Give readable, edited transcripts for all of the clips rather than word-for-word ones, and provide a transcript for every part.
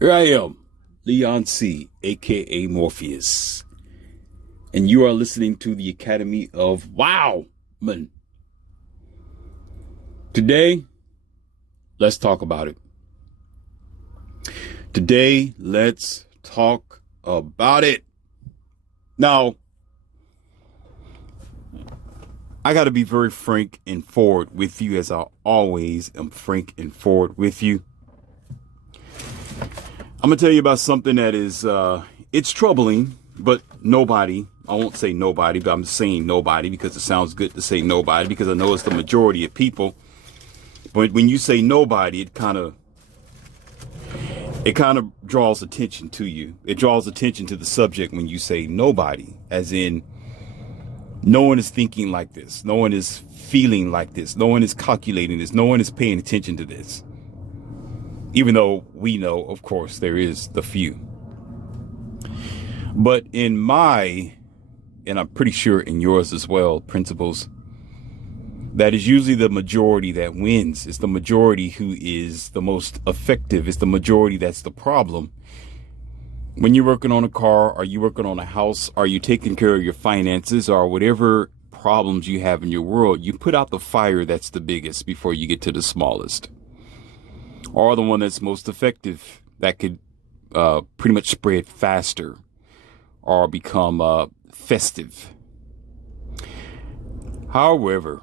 Here I am, Leon C., aka Morpheus, and you are listening to the Academy of Wowman. Today, let's talk about it. Today, let's talk about it. Now, I got to be very frank and forward with you, as I always am frank and forward with you. I'm going to tell you about something that is, it's troubling, but nobody, I won't say nobody, but I'm saying nobody because it sounds good to say nobody because I know it's the majority of people. But when you say nobody, it kind of draws attention to you. It draws attention to the subject when you say nobody, as in no one is thinking like this. No one is feeling like this. No one is calculating this. No one is paying attention to this. Even though we know, of course, there is the few. But in my, and I'm pretty sure in yours as well, principles, that is usually the majority that wins. It's the majority who is the most effective. It's the majority that's the problem. When you're working on a car, are you working on a house? Are you taking care of your finances or whatever problems you have in your world? You put out the fire that's the biggest before you get to the smallest. Or the one that's most effective that could pretty much spread faster or become festive. However,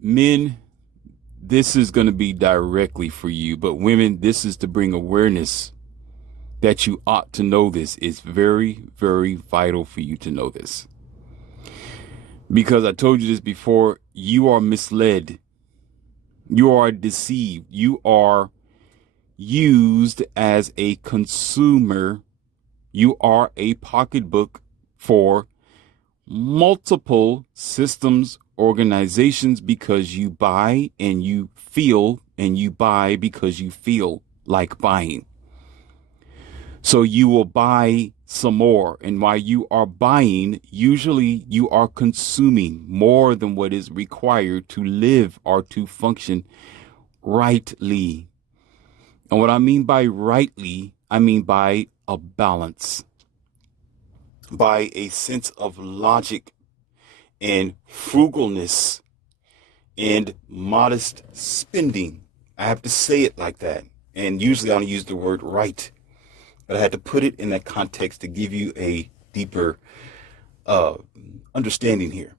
men, this is going to be directly for you, but women, this is to bring awareness that you ought to know this. It's very, very vital for you to know this. Because I told you this before, you are misled. You are deceived. You are used as a consumer. You are a pocketbook for multiple systems, organizations, because you buy and you feel, and you buy because you feel like buying. So you will buy some more. And while you are buying, usually you are consuming more than what is required to live or to function rightly. And what I mean by rightly, I mean by a balance, by a sense of logic and frugalness and modest spending. I have to say it like that. And usually I don't use the word right, but I had to put it in that context to give you a deeper understanding here.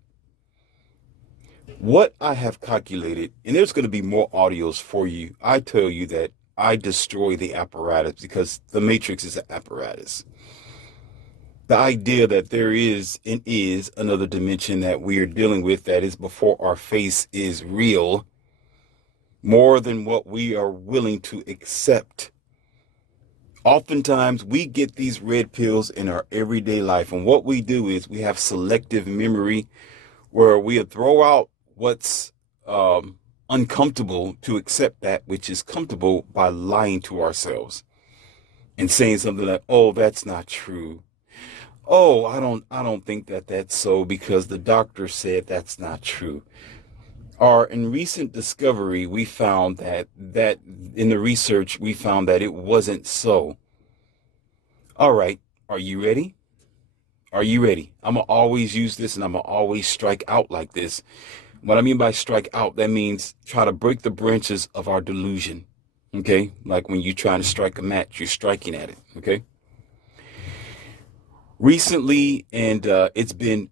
What I have calculated, and there's going to be more audios for you. I tell you that I destroy the apparatus because the matrix is an apparatus. The idea that there is and is another dimension that we are dealing with that is before our face is real, more than what we are willing to accept. Oftentimes we get these red pills in our everyday life, and what we do is we have selective memory where we throw out what's uncomfortable to accept that which is comfortable by lying to ourselves and saying something like, oh, that's not true. Oh, I don't think that that's so because the doctor said that's not true. Or in recent discovery, we found that in the research, we found that it wasn't so. All right. Are you ready? Are you ready? I'm going to always use this and I'm going to always strike out like this. What I mean by strike out, that means try to break the branches of our delusion. Okay. Like when you're trying to strike a match, you're striking at it. Okay. Recently, and it's been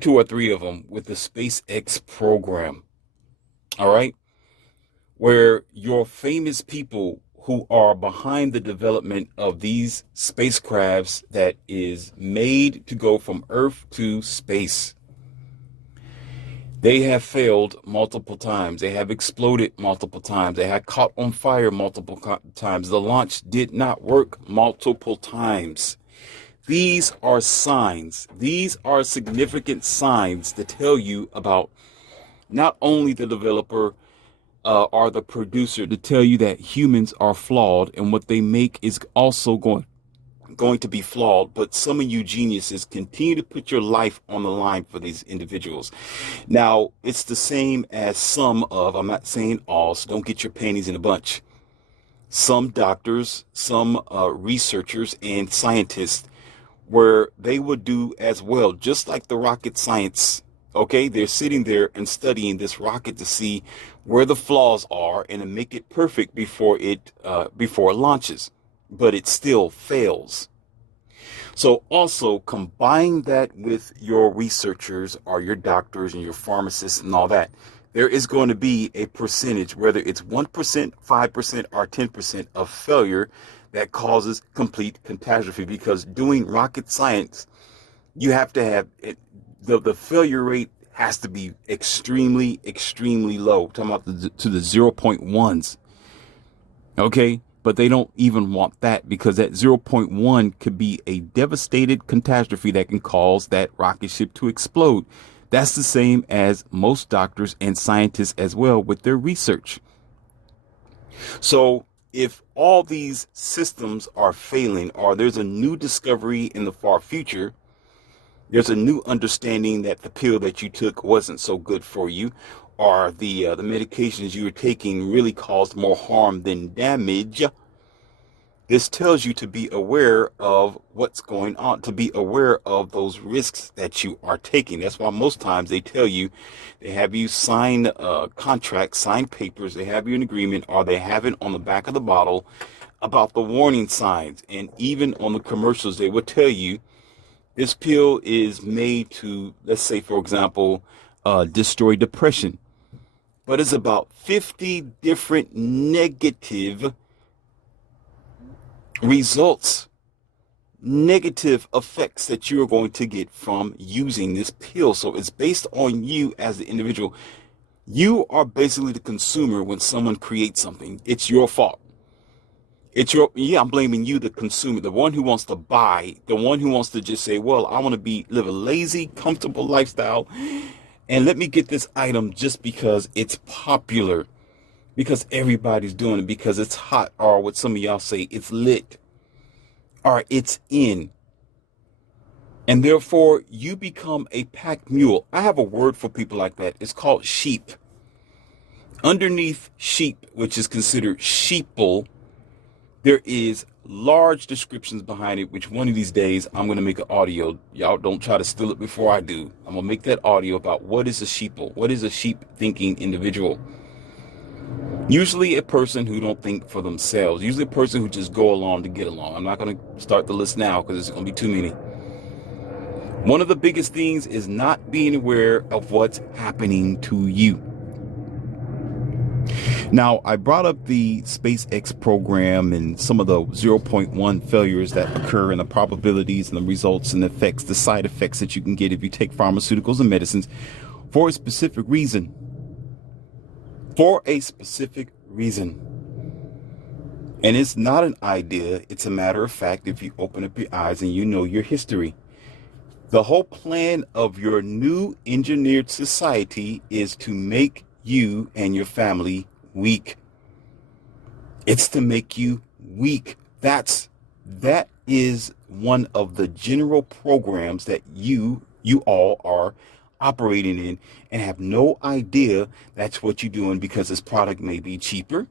2 or 3 of them with the SpaceX program. All right. Where your famous people who are behind the development of these spacecrafts that is made to go from Earth to space. They have failed multiple times. They have exploded multiple times. They had caught on fire multiple times. The launch did not work multiple times. These are signs. These are significant signs to tell you about not only the developer or the producer, to tell you that humans are flawed and what they make is also going to be flawed. But some of you geniuses continue to put your life on the line for these individuals. Now, it's the same as some of, I'm not saying all, so don't get your panties in a bunch. some doctors, some researchers and scientists, where they would do as well, just like the rocket science. Okay, they're sitting there and studying this rocket to see where the flaws are and to make it perfect before it launches, but it still fails. So also combine that with your researchers or your doctors and your pharmacists and all that. There is going to be a percentage, whether it's 1%, 5%, or 10% of failure that causes complete catastrophe, because doing rocket science, you have to have it, the failure rate has to be extremely, extremely low. I'm talking about to the 0.1s. Okay. But they don't even want that, because that 0.1 could be a devastated catastrophe that can cause that rocket ship to explode. That's the same as most doctors and scientists as well with their research. So if all these systems are failing, or there's a new discovery in the far future, there's a new understanding that the pill that you took wasn't so good for you, or the medications you were taking really caused more harm than damage. This tells you to be aware of what's going on, to be aware of those risks that you are taking. That's why most times they tell you, they have you sign contracts, sign papers, they have you in agreement, or they have it on the back of the bottle about the warning signs. And even on the commercials, they will tell you this pill is made to, let's say, for example, destroy depression. But it's about 50 different negative results, negative effects that you're going to get from using this pill. So it's based on you as the individual. You are basically the consumer when someone creates something. It's your fault. I'm blaming you, the consumer, the one who wants to buy, the one who wants to just say, well, I want to live a lazy, comfortable lifestyle, and let me get this item just because it's popular, because everybody's doing it, because it's hot, or what some of y'all say, it's lit, or it's in. And therefore, you become a pack mule. I have a word for people like that. It's called sheep. Underneath sheep, which is considered sheeple, there is large descriptions behind it, which one of these days I'm going to make an audio. Y'all don't try to steal it before I do. I'm going to make that audio about what is a sheeple. What is a sheep thinking individual? Usually a person who don't think for themselves. Usually a person who just go along to get along. I'm not going to start the list now because it's going to be too many. One of the biggest things is not being aware of what's happening to you. Now, I brought up the SpaceX program and some of the 0.1 failures that occur, and the probabilities and the results and the effects, the side effects that you can get if you take pharmaceuticals and medicines for a specific reason. For a specific reason. And it's not an idea. It's a matter of fact if you open up your eyes and you know your history. The whole plan of your new engineered society is to make you and your family weak. It's to make you weak. That is one of the general programs that you all are operating in, and have no idea that's what you're doing, because this product may be cheaper.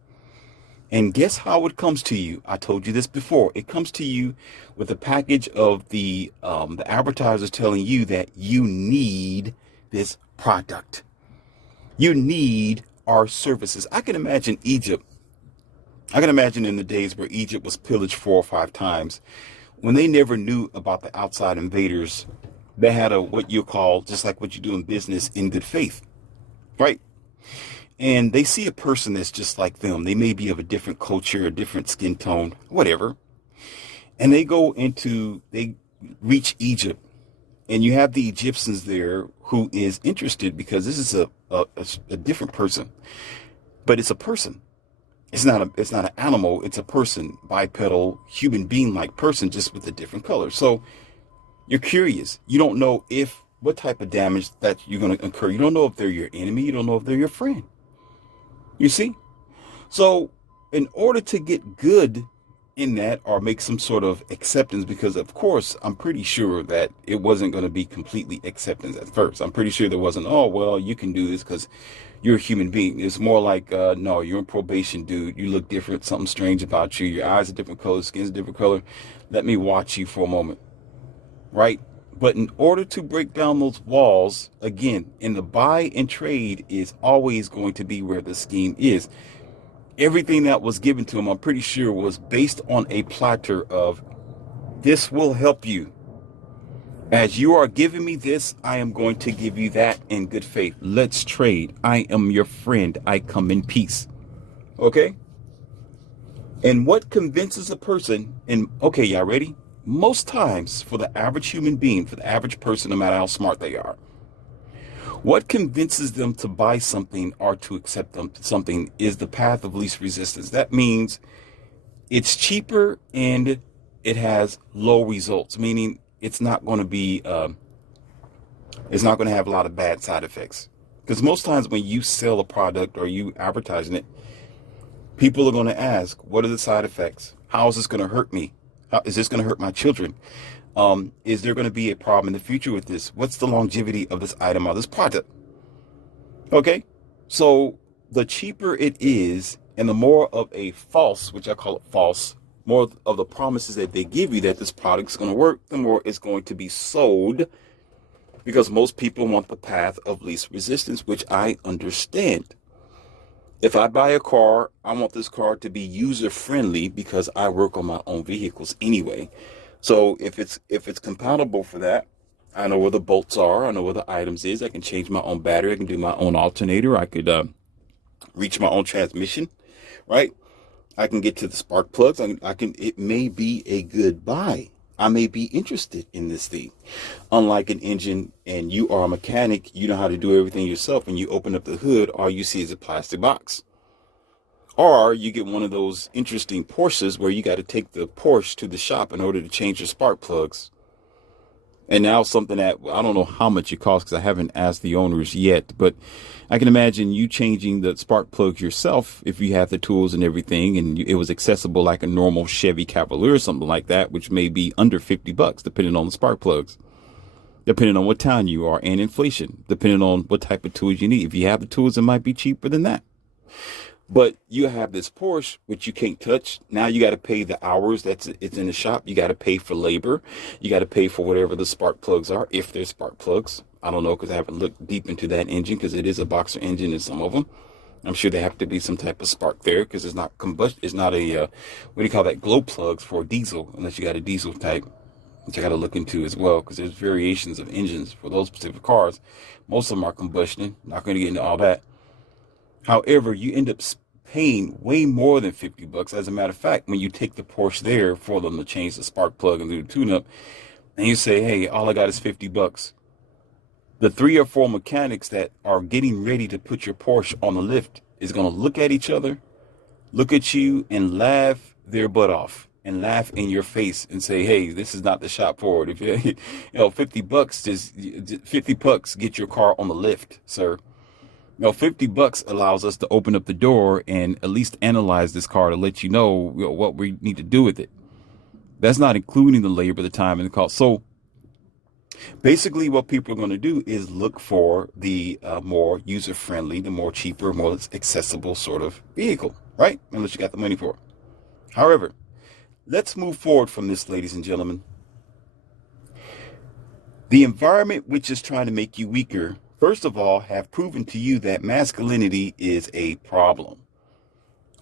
And guess how it comes to you? I told you this before. It comes to you with a package of the advertisers telling you that you need this product. You need our services. I can imagine Egypt. I can imagine in the days where Egypt was pillaged 4 or 5 times, when they never knew about the outside invaders. They had what you call, just like what you do in business, in good faith, right? And they see a person that's just like them. They may be of a different culture, a different skin tone, whatever. And they reach Egypt, and you have the Egyptians there who is interested, because this is a different person, but it's a person. It's not an animal. It's a person, bipedal, human being like person, just with a different color. So you're curious. You don't know what type of damage that you're going to incur. You don't know if they're your enemy. You don't know if they're your friend. You see? So in order to get good in that or make some sort of acceptance, because of course I'm pretty sure that it wasn't going to be completely acceptance at first. I'm pretty sure there wasn't, oh well, you can do this because you're a human being. It's more like, no, you're on probation, dude. You look different, something strange about you. Your eyes are different color, skin's a different color. Let me watch you for a moment, right? But in order to break down those walls, again, in the buy and trade is always going to be where the scheme is. Everything that was given to him, I'm pretty sure, was based on a platter of, this will help you. As you are giving me this, I am going to give you that in good faith. Let's trade. I am your friend. I come in peace. Okay? And what convinces a person, and okay, y'all ready? Most times, for the average human being, for the average person, no matter how smart they are, what convinces them to buy something or to accept something is the path of least resistance. That means it's cheaper and it has low results, meaning it's not going to be, it's not going to have a lot of bad side effects. Because most times when you sell a product or you advertising it, people are going to ask, what are the side effects? How is this going to hurt me? How is this going to hurt my children? Is there going to be a problem in the future with this? What's the longevity of this item or this product? Okay, so the cheaper it is and the more of a false, which I call it false, more of the promises that they give you that this product is going to work, the more it's going to be sold, because most people want the path of least resistance, which I understand. If I buy a car, I want this car to be user friendly because I work on my own vehicles anyway. So if it's compatible for that, I know where the bolts are. I know where the items is. I can change my own battery. I can do my own alternator. I could reach my own transmission, right? I can get to the spark plugs. I can. It may be a good buy. I may be interested in this thing. Unlike an engine, and you are a mechanic, you know how to do everything yourself, and you open up the hood, all you see is a plastic box. Or you get one of those interesting Porsches where you got to take the Porsche to the shop in order to change your spark plugs. And now something that, I don't know how much it costs because I haven't asked the owners yet, but I can imagine you changing the spark plugs yourself if you have the tools and everything, and it was accessible like a normal Chevy Cavalier or something like that, which may be under $50 depending on the spark plugs, depending on what town you are, and inflation, depending on what type of tools you need. If you have the tools, it might be cheaper than that. But you have this Porsche, which you can't touch. Now you got to pay the hours it's in the shop. You got to pay for labor. You got to pay for whatever the spark plugs are, if there's spark plugs. I don't know because I haven't looked deep into that engine because it is a boxer engine in some of them. I'm sure there have to be some type of spark there because it's not combustion. It's not a, what do you call that, glow plugs for a diesel, unless you got a diesel type, which I got to look into as well because there's variations of engines for those specific cars. Most of them are combustion. Not going to get into all that. However, you end up paying way more than $50. As a matter of fact, when you take the Porsche there for them to change the spark plug and do the tune-up, and you say, hey, all I got is $50. The 3 or 4 mechanics that are getting ready to put your Porsche on the lift is going to look at each other, look at you, and laugh their butt off and laugh in your face and say, hey, this is not the shop for it. If you know, $50, just $50 get your car on the lift, sir. You know, $50 allows us to open up the door and at least analyze this car to let you know, what we need to do with it. That's not including the labor, the time, and the cost. So basically what people are going to do is look for the more user-friendly, the more cheaper, more accessible sort of vehicle, right? Unless you got the money for it. However, let's move forward from this, ladies and gentlemen. The environment which is trying to make you weaker, first of all, have proven to you that masculinity is a problem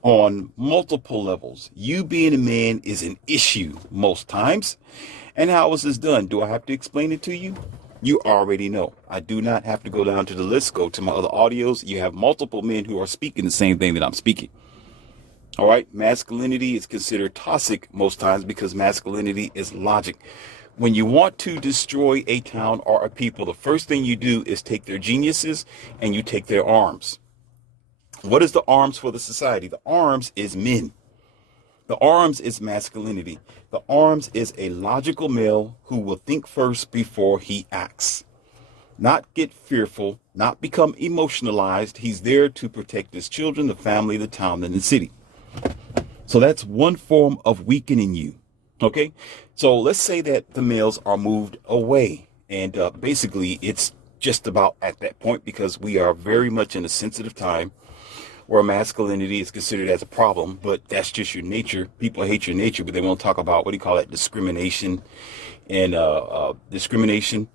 on multiple levels. You being a man is an issue most times. And how is this done? Do I have to explain it to you? You already know. I do not have to go down to the list, go to my other audios. You have multiple men who are speaking the same thing that I'm speaking. All right. Masculinity is considered toxic most times because masculinity is logic. When you want to destroy a town or a people, the first thing you do is take their geniuses and you take their arms. What is the arms for the society? The arms is men. The arms is masculinity. The arms is a logical male who will think first before he acts. Not get fearful, not become emotionalized. He's there to protect his children, the family, the town, and the city. So that's one form of weakening you. Okay. So let's say that the males are moved away, and basically it's just about at that point, because we are very much in a sensitive time where masculinity is considered as a problem, but that's just your nature. People hate your nature, but they won't talk about, what do you call that, discrimination and discrimination.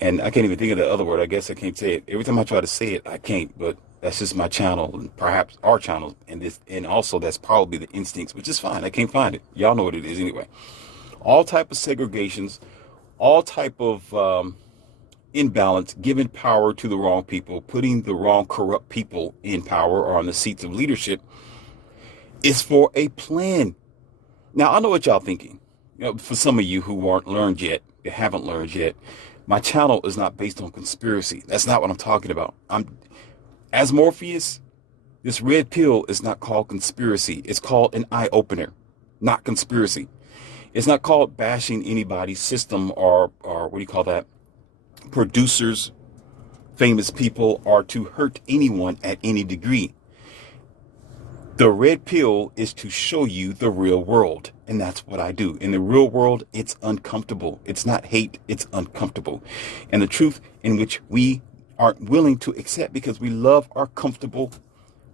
And I can't even think of the other word. I guess I can't say it. Every time I try to say it, I can't, but that's just my channel, and perhaps our channel. And also that's probably the instincts, which is fine. I can't find it. Y'all know what it is anyway. All type of segregations, all type of imbalance, giving power to the wrong people, putting the wrong corrupt people in power or on the seats of leadership is for a plan. Now, I know what y'all thinking. For some of you who aren't learned yet, you haven't learned yet, my channel is not based on conspiracy. That's not what I'm talking about. As Morpheus, this red pill is not called conspiracy. It's called an eye opener, not conspiracy. It's not called bashing anybody's system or what do you call that? Producers, famous people, or to hurt anyone at any degree. The red pill is to show you the real world. And that's what I do. In the real world, it's uncomfortable. It's not hate. It's uncomfortable. And the truth in which we aren't willing to accept because we love our comfortable,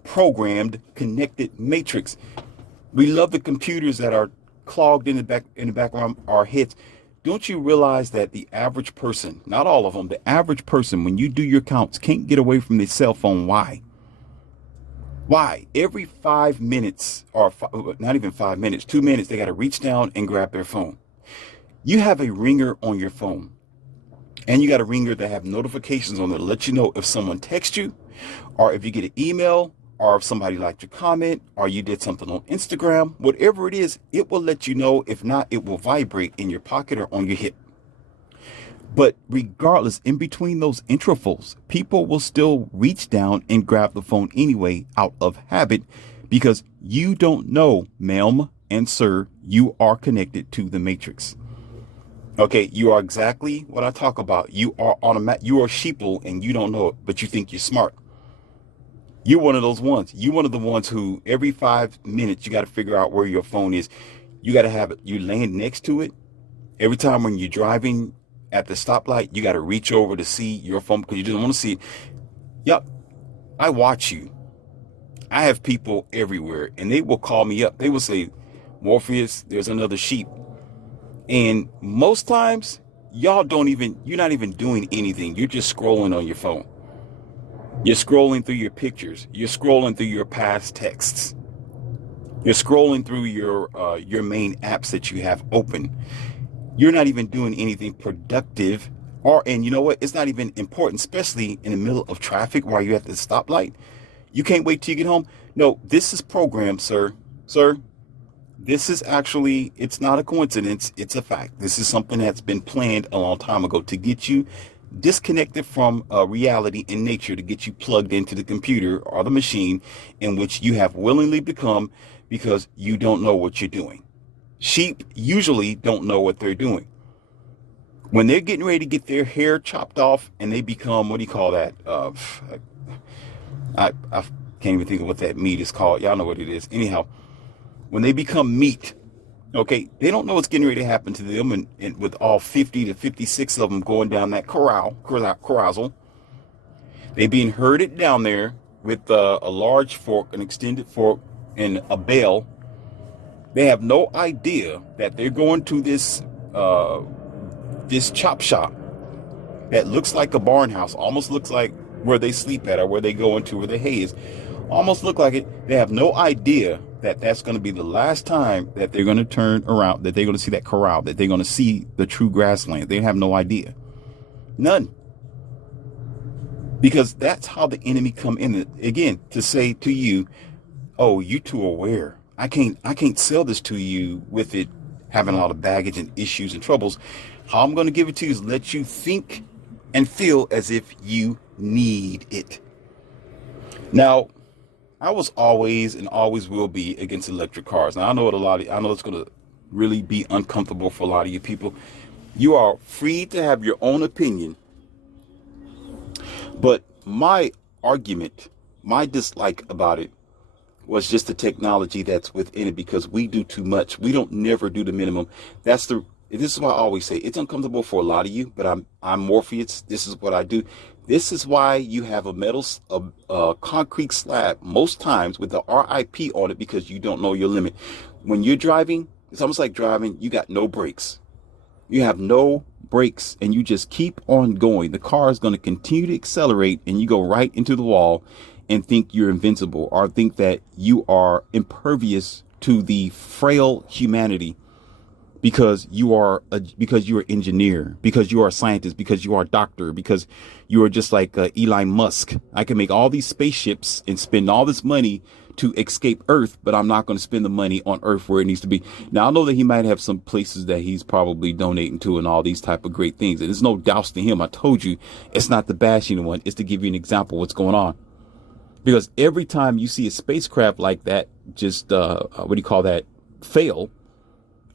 programmed, connected matrix. We love the computers that are clogged in the back of our heads. Don't you realize that the average person, not all of them, the average person, when you do your counts, can't get away from their cell phone? Why? Why? Every 5 minutes, or not even 5 minutes, 2 minutes, they got to reach down and grab their phone. You have a ringer on your phone, and you got a ringer that have notifications on it to let you know if someone texts you, or if you get an email, or if somebody liked your comment, or you did something on Instagram. Whatever it is, it will let you know. If not, it will vibrate in your pocket or on your hip. But regardless, in between those intervals, people will still reach down and grab the phone anyway out of habit, because you don't know, ma'am and sir, you are connected to the matrix. Okay, you are exactly what I talk about. You are you are sheeple and you don't know it, but you think you're smart. You're one of those ones. You're one of the ones who every 5 minutes you got to figure out where your phone is. You got to have it. You laying next to it. Every time when you're driving at the stoplight, you got to reach over to see your phone because you just want to see it. Yep. I watch you. I have people everywhere and they will call me up. They will say, Morpheus, there's another sheep. And most times you're not even doing anything. You're just scrolling on your phone. You're scrolling through your pictures. You're scrolling through your past texts. You're scrolling through your main apps that you have open. You're not even doing anything productive, and you know what? It's not even important, especially in the middle of traffic while you're at the stoplight. You can't wait till you get home. No, this is programmed, sir. Sir, this is actually, it's not a coincidence. It's a fact. This is something that's been planned a long time ago to get you disconnected from reality and nature, to get you plugged into the computer or the machine in which you have willingly become because you don't know what you're doing. Sheep usually don't know what they're doing. When they're getting ready to get their hair chopped off and they become, what do you call that? I can't even think of what that meat is called. Y'all know what it is. Anyhow, when they become meat, okay, they don't know what's getting ready to happen to them, and with all 50 to 56 of them going down that carousel, they being herded down there with a large fork, an extended fork, and a bell. They have no idea that they're going to this chop shop that looks like a barn house, almost looks like where they sleep at or where they go into where the hay is. Almost look like it. They have no idea that that's going to be the last time that they're going to turn around, that they're going to see that corral, that they're going to see the true grassland. They have no idea. None. Because that's how the enemy come in again to say to you, oh, you too aware. I can't sell this to you with it having a lot of baggage and issues and troubles. How I'm going to give it to you is let you think and feel as if you need it. Now, I was always and always will be against electric cars. Now, I know it's going to really be uncomfortable for a lot of you people. You are free to have your own opinion. But my argument, my dislike about it was just the technology that's within it, because we do too much. We don't never do the minimum. This is why I always say it's uncomfortable for a lot of you, but I'm Morpheus. This is what I do. This is why you have a concrete slab most times with the RIP on it, because you don't know your limit. When you're driving, it's almost like driving. You got no brakes. You have no brakes, and you just keep on going. The car is going to continue to accelerate, and you go right into the wall and think you're invincible, or think that you are impervious to the frail humanity, because you are an engineer, because you are a scientist, because you are a doctor, because you are just like Elon Musk. I can make all these spaceships and spend all this money to escape Earth, but I'm not going to spend the money on Earth where it needs to be. Now, I know that he might have some places that he's probably donating to and all these type of great things. And there's no doubts to him. I told you, it's not the bashing one. It's to give you an example of what's going on. Because every time you see a spacecraft like that, just, fail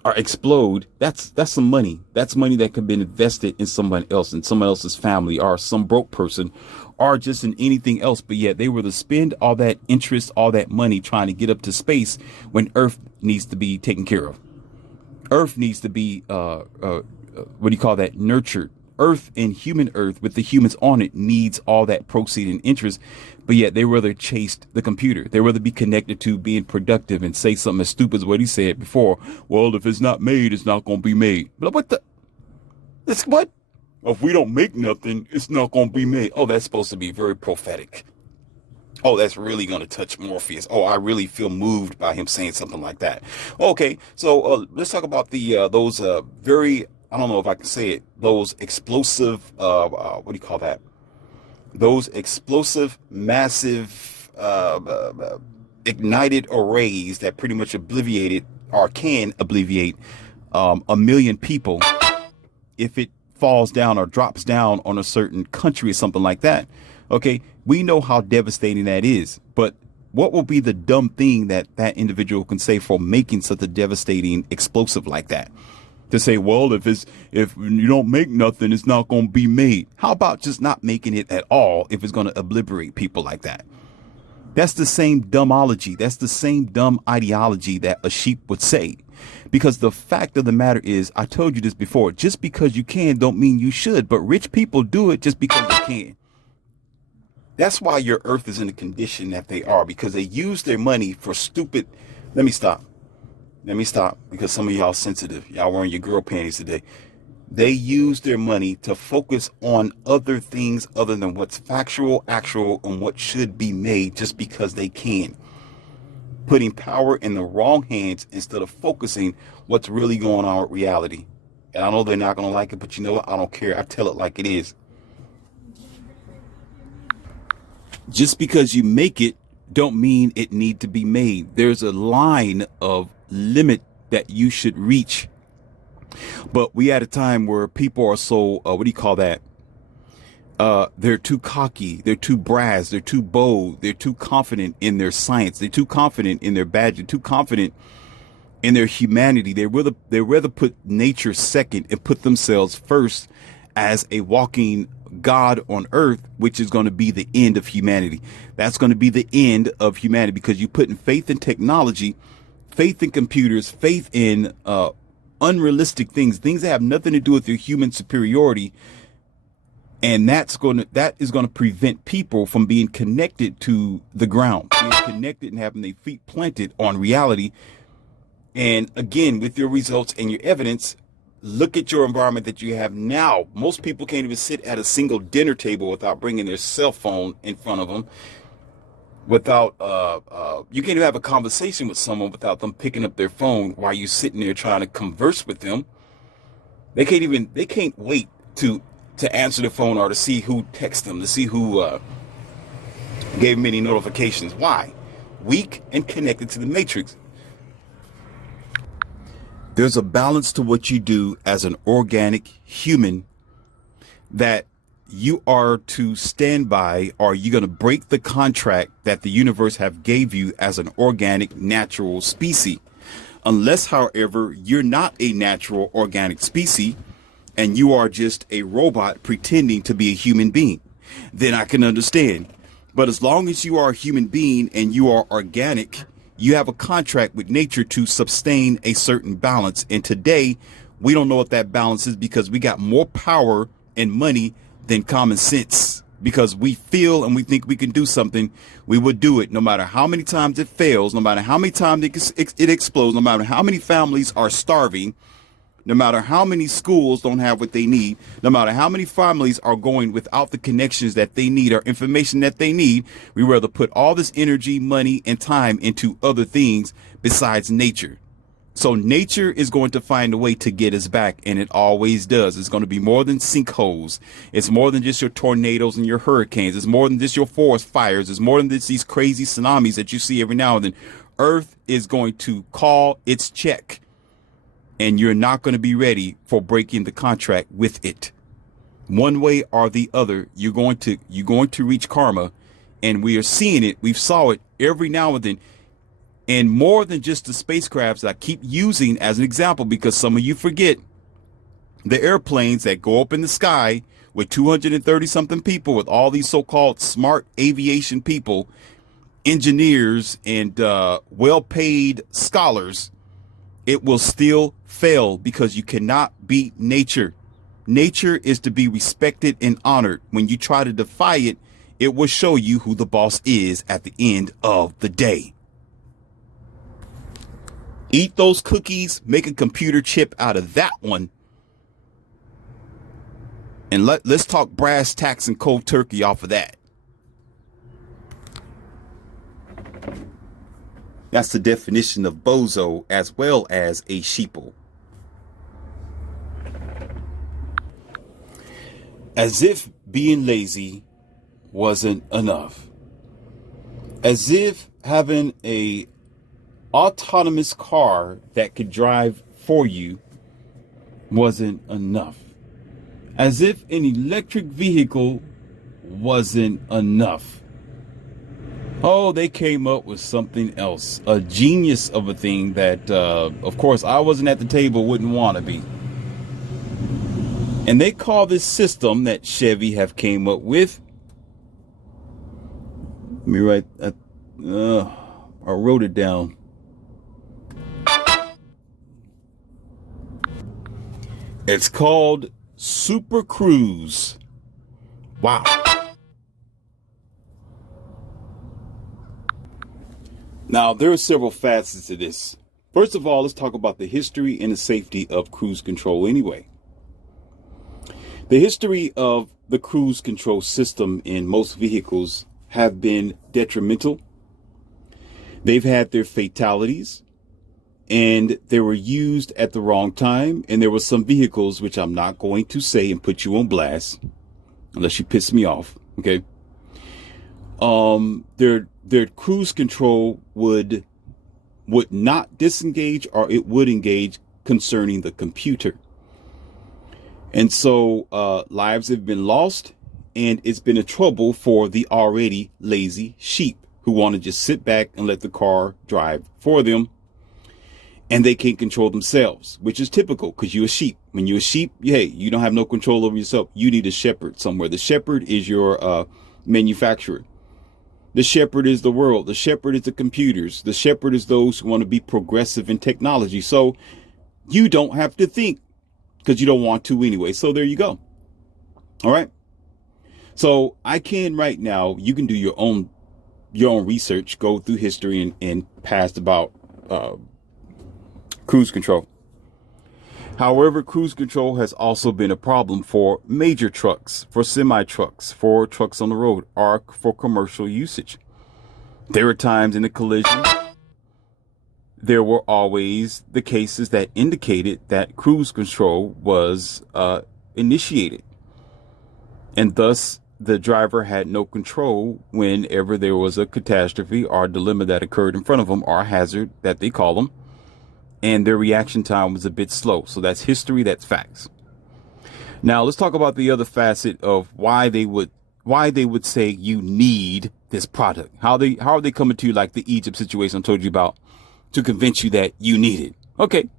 or explode, that's some money. That's money that could be invested in someone else, in someone else's family, or some broke person, or just in anything else. But yet they were to spend all that interest, all that money trying to get up to space when Earth needs to be taken care of. Earth needs to be, nurtured. Earth and human Earth with the humans on it needs all that proceed and interest. But yet they rather chased the computer. They rather be connected to being productive and say something as stupid as what he said before. Well, if it's not made, it's not going to be made. But what? If we don't make nothing, it's not going to be made. Oh, that's supposed to be very prophetic. Oh, that's really going to touch Morpheus. Oh, I really feel moved by him saying something like that. Okay, so let's talk about those very, I don't know if I can say it, those explosive, those explosive, massive, ignited arrays that pretty much obliterated, or can obliterate, a million people if it falls down or drops down on a certain country or something like that. Okay, we know how devastating that is, but what will be the dumb thing that individual can say for making such a devastating explosive like that? To say, well, if you don't make nothing, it's not going to be made. How about just not making it at all if it's going to obliterate people like that? That's the same dumbology. That's the same dumb ideology that a sheep would say. Because the fact of the matter is, I told you this before, just because you can don't mean you should. But rich people do it just because they can. That's why your Earth is in the condition that they are, because they use their money for stupid. Let me stop, because some of y'all sensitive. Y'all wearing your girl panties today. They use their money to focus on other things other than what's factual, actual, and what should be made just because they can. Putting power in the wrong hands instead of focusing what's really going on with reality. And I know they're not going to like it, but you know what? I don't care. I tell it like it is. Just because you make it don't mean it need to be made. There's a line of limit that you should reach. But we at a time where people are so, they're too cocky, they're too brass, they're too bold, they're too confident in their science, they're too confident in their badge, they're too confident in their humanity. They rather put nature second and put themselves first as a walking God on earth, which is going to be the end of humanity. That's going to be the end of humanity, because you're putting faith in technology, faith in computers, faith in unrealistic things that have nothing to do with your human superiority. And that is going to prevent people from being connected to the ground, being connected and having their feet planted on reality. And again, with your results and your evidence, look at your environment that you have now. Most people can't even sit at a single dinner table without bringing their cell phone in front of them. Without, you can't even have a conversation with someone without them picking up their phone while you're sitting there trying to converse with them. They can't wait to answer the phone or to see who texted them, to see who gave them any notifications. Why? Weak and connected to the matrix. There's a balance to what you do as an organic human that you are to stand by, or you're going to break the contract that the universe have gave you as an organic, natural species. Unless, however, you're not a natural organic species and you are just a robot pretending to be a human being, then I can understand. But as long as you are a human being and you are organic, you have a contract with nature to sustain a certain balance. And today, we don't know what that balance is because we got more power and money than common sense. Because we feel and we think we can do something, we would do it no matter how many times it fails, no matter how many times it explodes, no matter how many families are starving, no matter how many schools don't have what they need, no matter how many families are going without the connections that they need or information that they need. We rather put all this energy, money, and time into other things besides nature. So nature is going to find a way to get us back, and it always does. It's going to be more than sinkholes. It's more than just your tornadoes and your hurricanes. It's more than just your forest fires. It's more than just these crazy tsunamis that you see every now and then. Earth is going to call its check, and you're not going to be ready for breaking the contract with it. One way or the other, you're going to reach karma, and we are seeing it. We've saw it every now and then. And more than just the spacecrafts, I keep using as an example because some of you forget the airplanes that go up in the sky with 230 something people, with all these so-called smart aviation people, engineers, and well-paid scholars. It will still fail because you cannot beat nature. Nature is to be respected and honored. When you try to defy it, it will show you who the boss is at the end of the day. Eat those cookies, make a computer chip out of that one. And let's talk brass tacks and cold turkey off of that. That's the definition of bozo as well as a sheeple. As if being lazy wasn't enough. As if having a autonomous car that could drive for you wasn't enough. As if an electric vehicle wasn't enough. Oh, they came up with something else, a genius of a thing that, of course, I wasn't at the table, wouldn't want to be. And they call this system that Chevy have came up with. Let me write. I wrote it down. It's called Super Cruise. Wow. Now, there are several facets to this. First of all, let's talk about the history and the safety of cruise control anyway. The history of the cruise control system in most vehicles have been detrimental. They've had their fatalities, and they were used at the wrong time. And there were some vehicles, which I'm not going to say and put you on blast, unless you piss me off, okay? Their cruise control would not disengage, or it would engage concerning the computer. And so lives have been lost, and it's been a trouble for the already lazy sheep who want to just sit back and let the car drive for them. And they can't control themselves, which is typical because you're a sheep. When you're a sheep, you don't have no control over yourself. You need a shepherd somewhere. The shepherd is your manufacturer. The shepherd is the world. The shepherd is the computers. The shepherd is those who want to be progressive in technology. So you don't have to think because you don't want to anyway. So there you go. All right. So I can right now, you can do your own research, go through history and past about cruise control. However, cruise control has also been a problem for major trucks, for semi-trucks, for trucks on the road, or for commercial usage. There were times in the collision, there were always the cases that indicated that cruise control was initiated. And thus, the driver had no control whenever there was a catastrophe or a dilemma that occurred in front of them, or a hazard that they call them. And their reaction time was a bit slow. So that's history, that's facts. Now let's talk about the other facet of why they would say you need this product. How are they coming to you like the Egypt situation I told you about to convince you that you need it? Okay,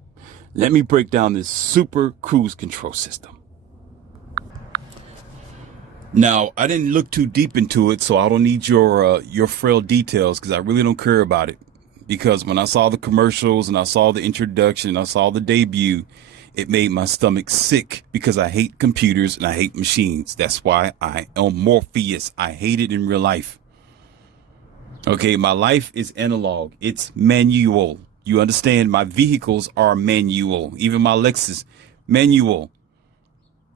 let me break down this super cruise control system. Now, I didn't look too deep into it, so I don't need your frail details because I really don't care about it. Because when I saw the commercials and I saw the introduction, and I saw the debut, it made my stomach sick because I hate computers and I hate machines. That's why I am Morpheus. I hate it in real life. Okay, my life is analog. It's manual. You understand? My vehicles are manual. Even my Lexus, manual.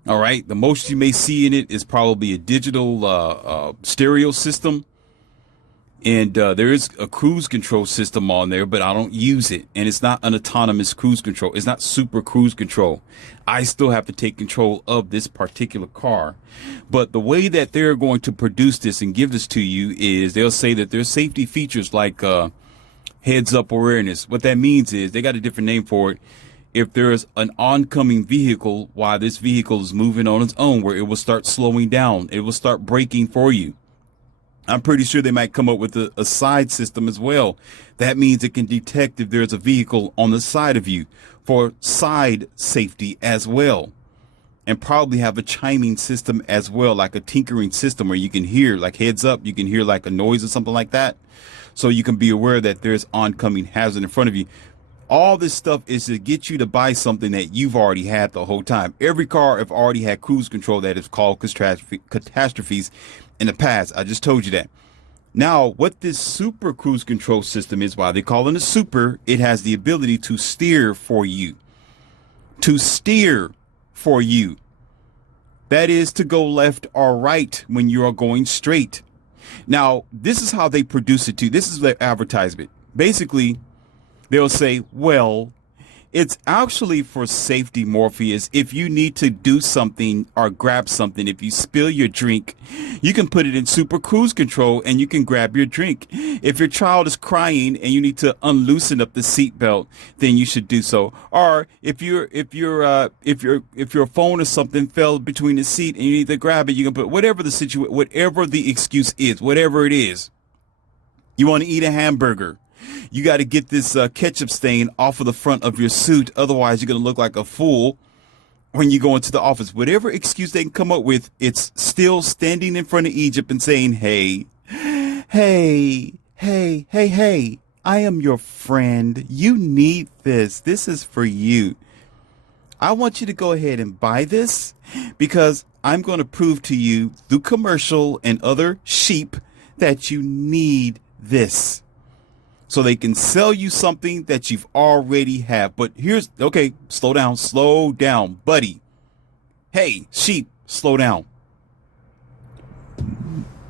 All right. The most you may see in it is probably a digital stereo system. And there is a cruise control system on there, but I don't use it. And it's not an autonomous cruise control. It's not super cruise control. I still have to take control of this particular car. But the way that they're going to produce this and give this to you is they'll say that there's safety features like heads up awareness. What that means is they got a different name for it. If there's an oncoming vehicle while this vehicle is moving on its own, where it will start slowing down, it will start braking for you. I'm pretty sure they might come up with a side system as well. That means it can detect if there's a vehicle on the side of you for side safety as well. And probably have a chiming system as well, like a tinkering system where you can hear like heads up, you can hear like a noise or something like that. So you can be aware that there's oncoming hazard in front of you. All this stuff is to get you to buy something that you've already had the whole time. Every car have already had cruise control that is called catastrophes in the past. I just told you that. Now, what this super cruise control system is, why they call it a super, it has the ability to steer for you. To steer for you. That is to go left or right when you are going straight. Now, this is how they produce it too. This is their advertisement. Basically, they'll say, well, it's actually for safety, Morpheus. If you need to do something or grab something, if you spill your drink, you can put it in super cruise control and you can grab your drink. If your child is crying and you need to unloosen up the seatbelt, then you should do so. Or if your phone or something fell between the seat and you need to grab it, you can put whatever the excuse is, whatever it is. You want to eat a hamburger. You got to get this ketchup stain off of the front of your suit. Otherwise, you're going to look like a fool when you go into the office. Whatever excuse they can come up with, it's still standing in front of Egypt and saying, hey, I am your friend. You need this. This is for you. I want you to go ahead and buy this because I'm going to prove to you through commercial and other sheep that you need this. So they can sell you something that you've already have. But okay, slow down, buddy. Hey, sheep, slow down.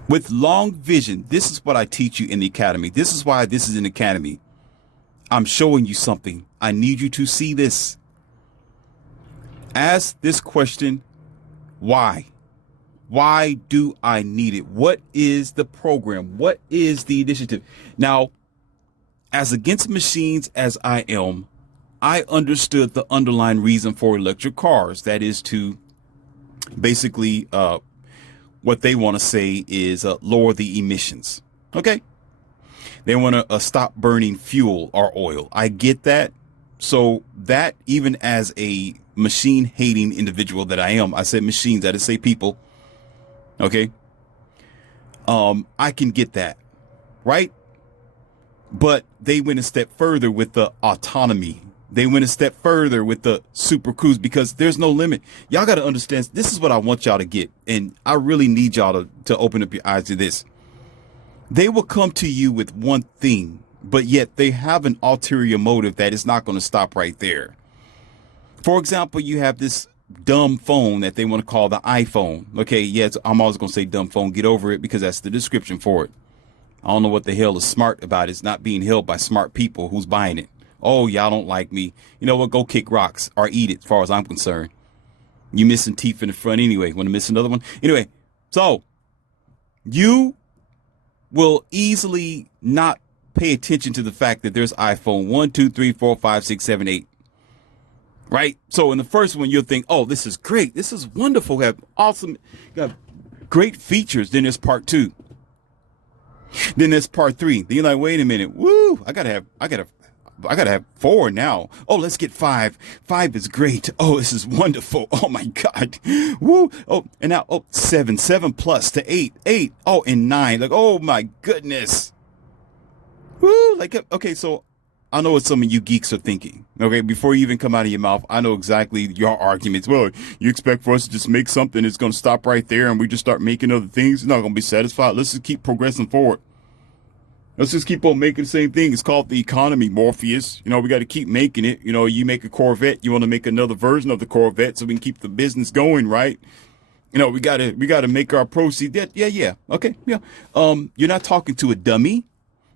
With long vision, this is what I teach you in the academy. This is why this is an academy. I'm showing you something. I need you to see this. Ask this question, why? Why do I need it? What is the program? What is the initiative? Now, as against machines as I am, I understood the underlying reason for electric cars. That is to basically what they want to say is lower the emissions. Okay. They want to stop burning fuel or oil. I get that. So that even as a machine hating individual that I am, I said machines, I didn't say people. Okay. I can get that. Right. But they went a step further with the autonomy. They went a step further with the super cruise because there's no limit. Y'all got to understand. This is what I want y'all to get. And I really need y'all to open up your eyes to this. They will come to you with one thing, but yet they have an ulterior motive that is not going to stop right there. For example, you have this dumb phone that they want to call the iPhone. Okay, yes, I'm always going to say dumb phone. Get over it because that's the description for it. I don't know what the hell is smart about it. It's not being held by smart people who's buying it. Oh, y'all don't like me. You know what? Go kick rocks or eat it as far as I'm concerned. You missing teeth in the front anyway. Want to miss another one? Anyway, so you will easily not pay attention to the fact that there's iPhone 1, 2, 3, 4, 5, 6, 7, 8. Right? So in the first one, you'll think, oh, this is great. This is wonderful. We have awesome, got great features. Then there's part 2. Then there's part 3. Then you're like, wait a minute. Woo, I gotta I gotta have 4 now. Oh, let's get 5. 5 is great. Oh, this is wonderful. Oh my God. Woo. Oh, and now, 7. 7 plus to 8. 8. Oh, and 9. Like, oh my goodness. Woo. Like, okay, so I know what some of you geeks are thinking. Okay, before you even come out of your mouth, I know exactly your arguments. Well, you expect for us to just make something that's going to stop right there and we just start making other things? It's not going to be satisfied. Let's just keep progressing forward. Let's just keep on making the same thing. It's called the economy, Morpheus. We got to keep making it. You make a Corvette, you want to make another version of the Corvette so we can keep the business going, right? We got to make our proceeds. Yeah. Okay, yeah. You're not talking to a dummy.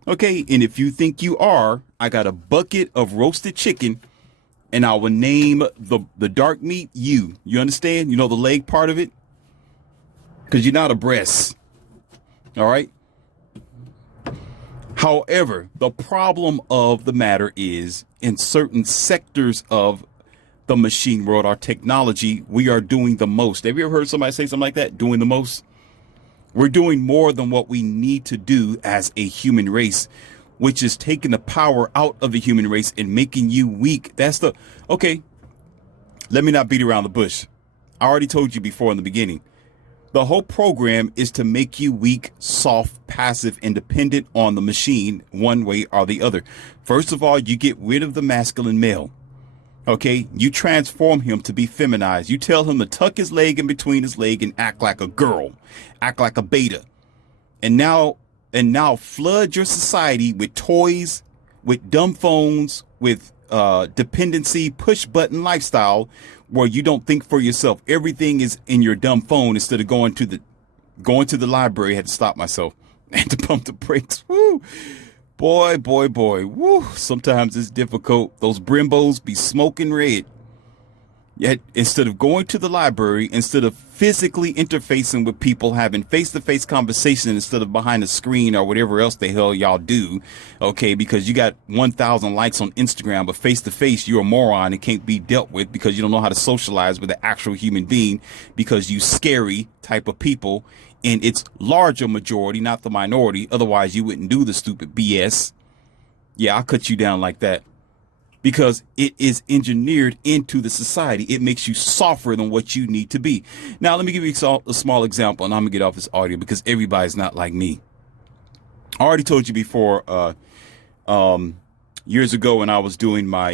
Okay, and if you think you are, I got a bucket of roasted chicken, and I will name the dark meat you. You understand? The leg part of it? Because you're not a breast. All right? However, the problem of the matter is in certain sectors of the machine world, our technology, we are doing the most. Have you ever heard somebody say something like that? Doing the most? We're doing more than what we need to do as a human race, which is taking the power out of the human race and making you weak. Okay, let me not beat around the bush. I already told you before in the beginning. The whole program is to make you weak, soft, passive, and dependent on the machine one way or the other. First of all, you get rid of the masculine male. Okay, you transform him to be feminized. You tell him to tuck his leg in between his leg and act like a girl, act like a beta. And now flood your society with toys, with dumb phones, with dependency, push button lifestyle where you don't think for yourself. Everything is in your dumb phone instead of going to the library. I had to stop myself. I had to pump the brakes. Woo. Boy. Woo. Sometimes it's difficult. Those Brimbos be smoking red. Yet instead of going to the library, instead of physically interfacing with people, having face-to-face conversation instead of behind a screen or whatever else the hell y'all do, okay, because you got 1,000 likes on Instagram, but face-to-face, you're a moron and can't be dealt with because you don't know how to socialize with an actual human being because you scary type of people, and it's larger majority, not the minority. Otherwise, you wouldn't do the stupid BS. Yeah, I'll cut you down like that. Because it is engineered into the society. It makes you softer than what you need to be. Now, let me give you a small example, and I'm going to get off this audio because everybody's not like me. I already told you before, years ago when I was doing my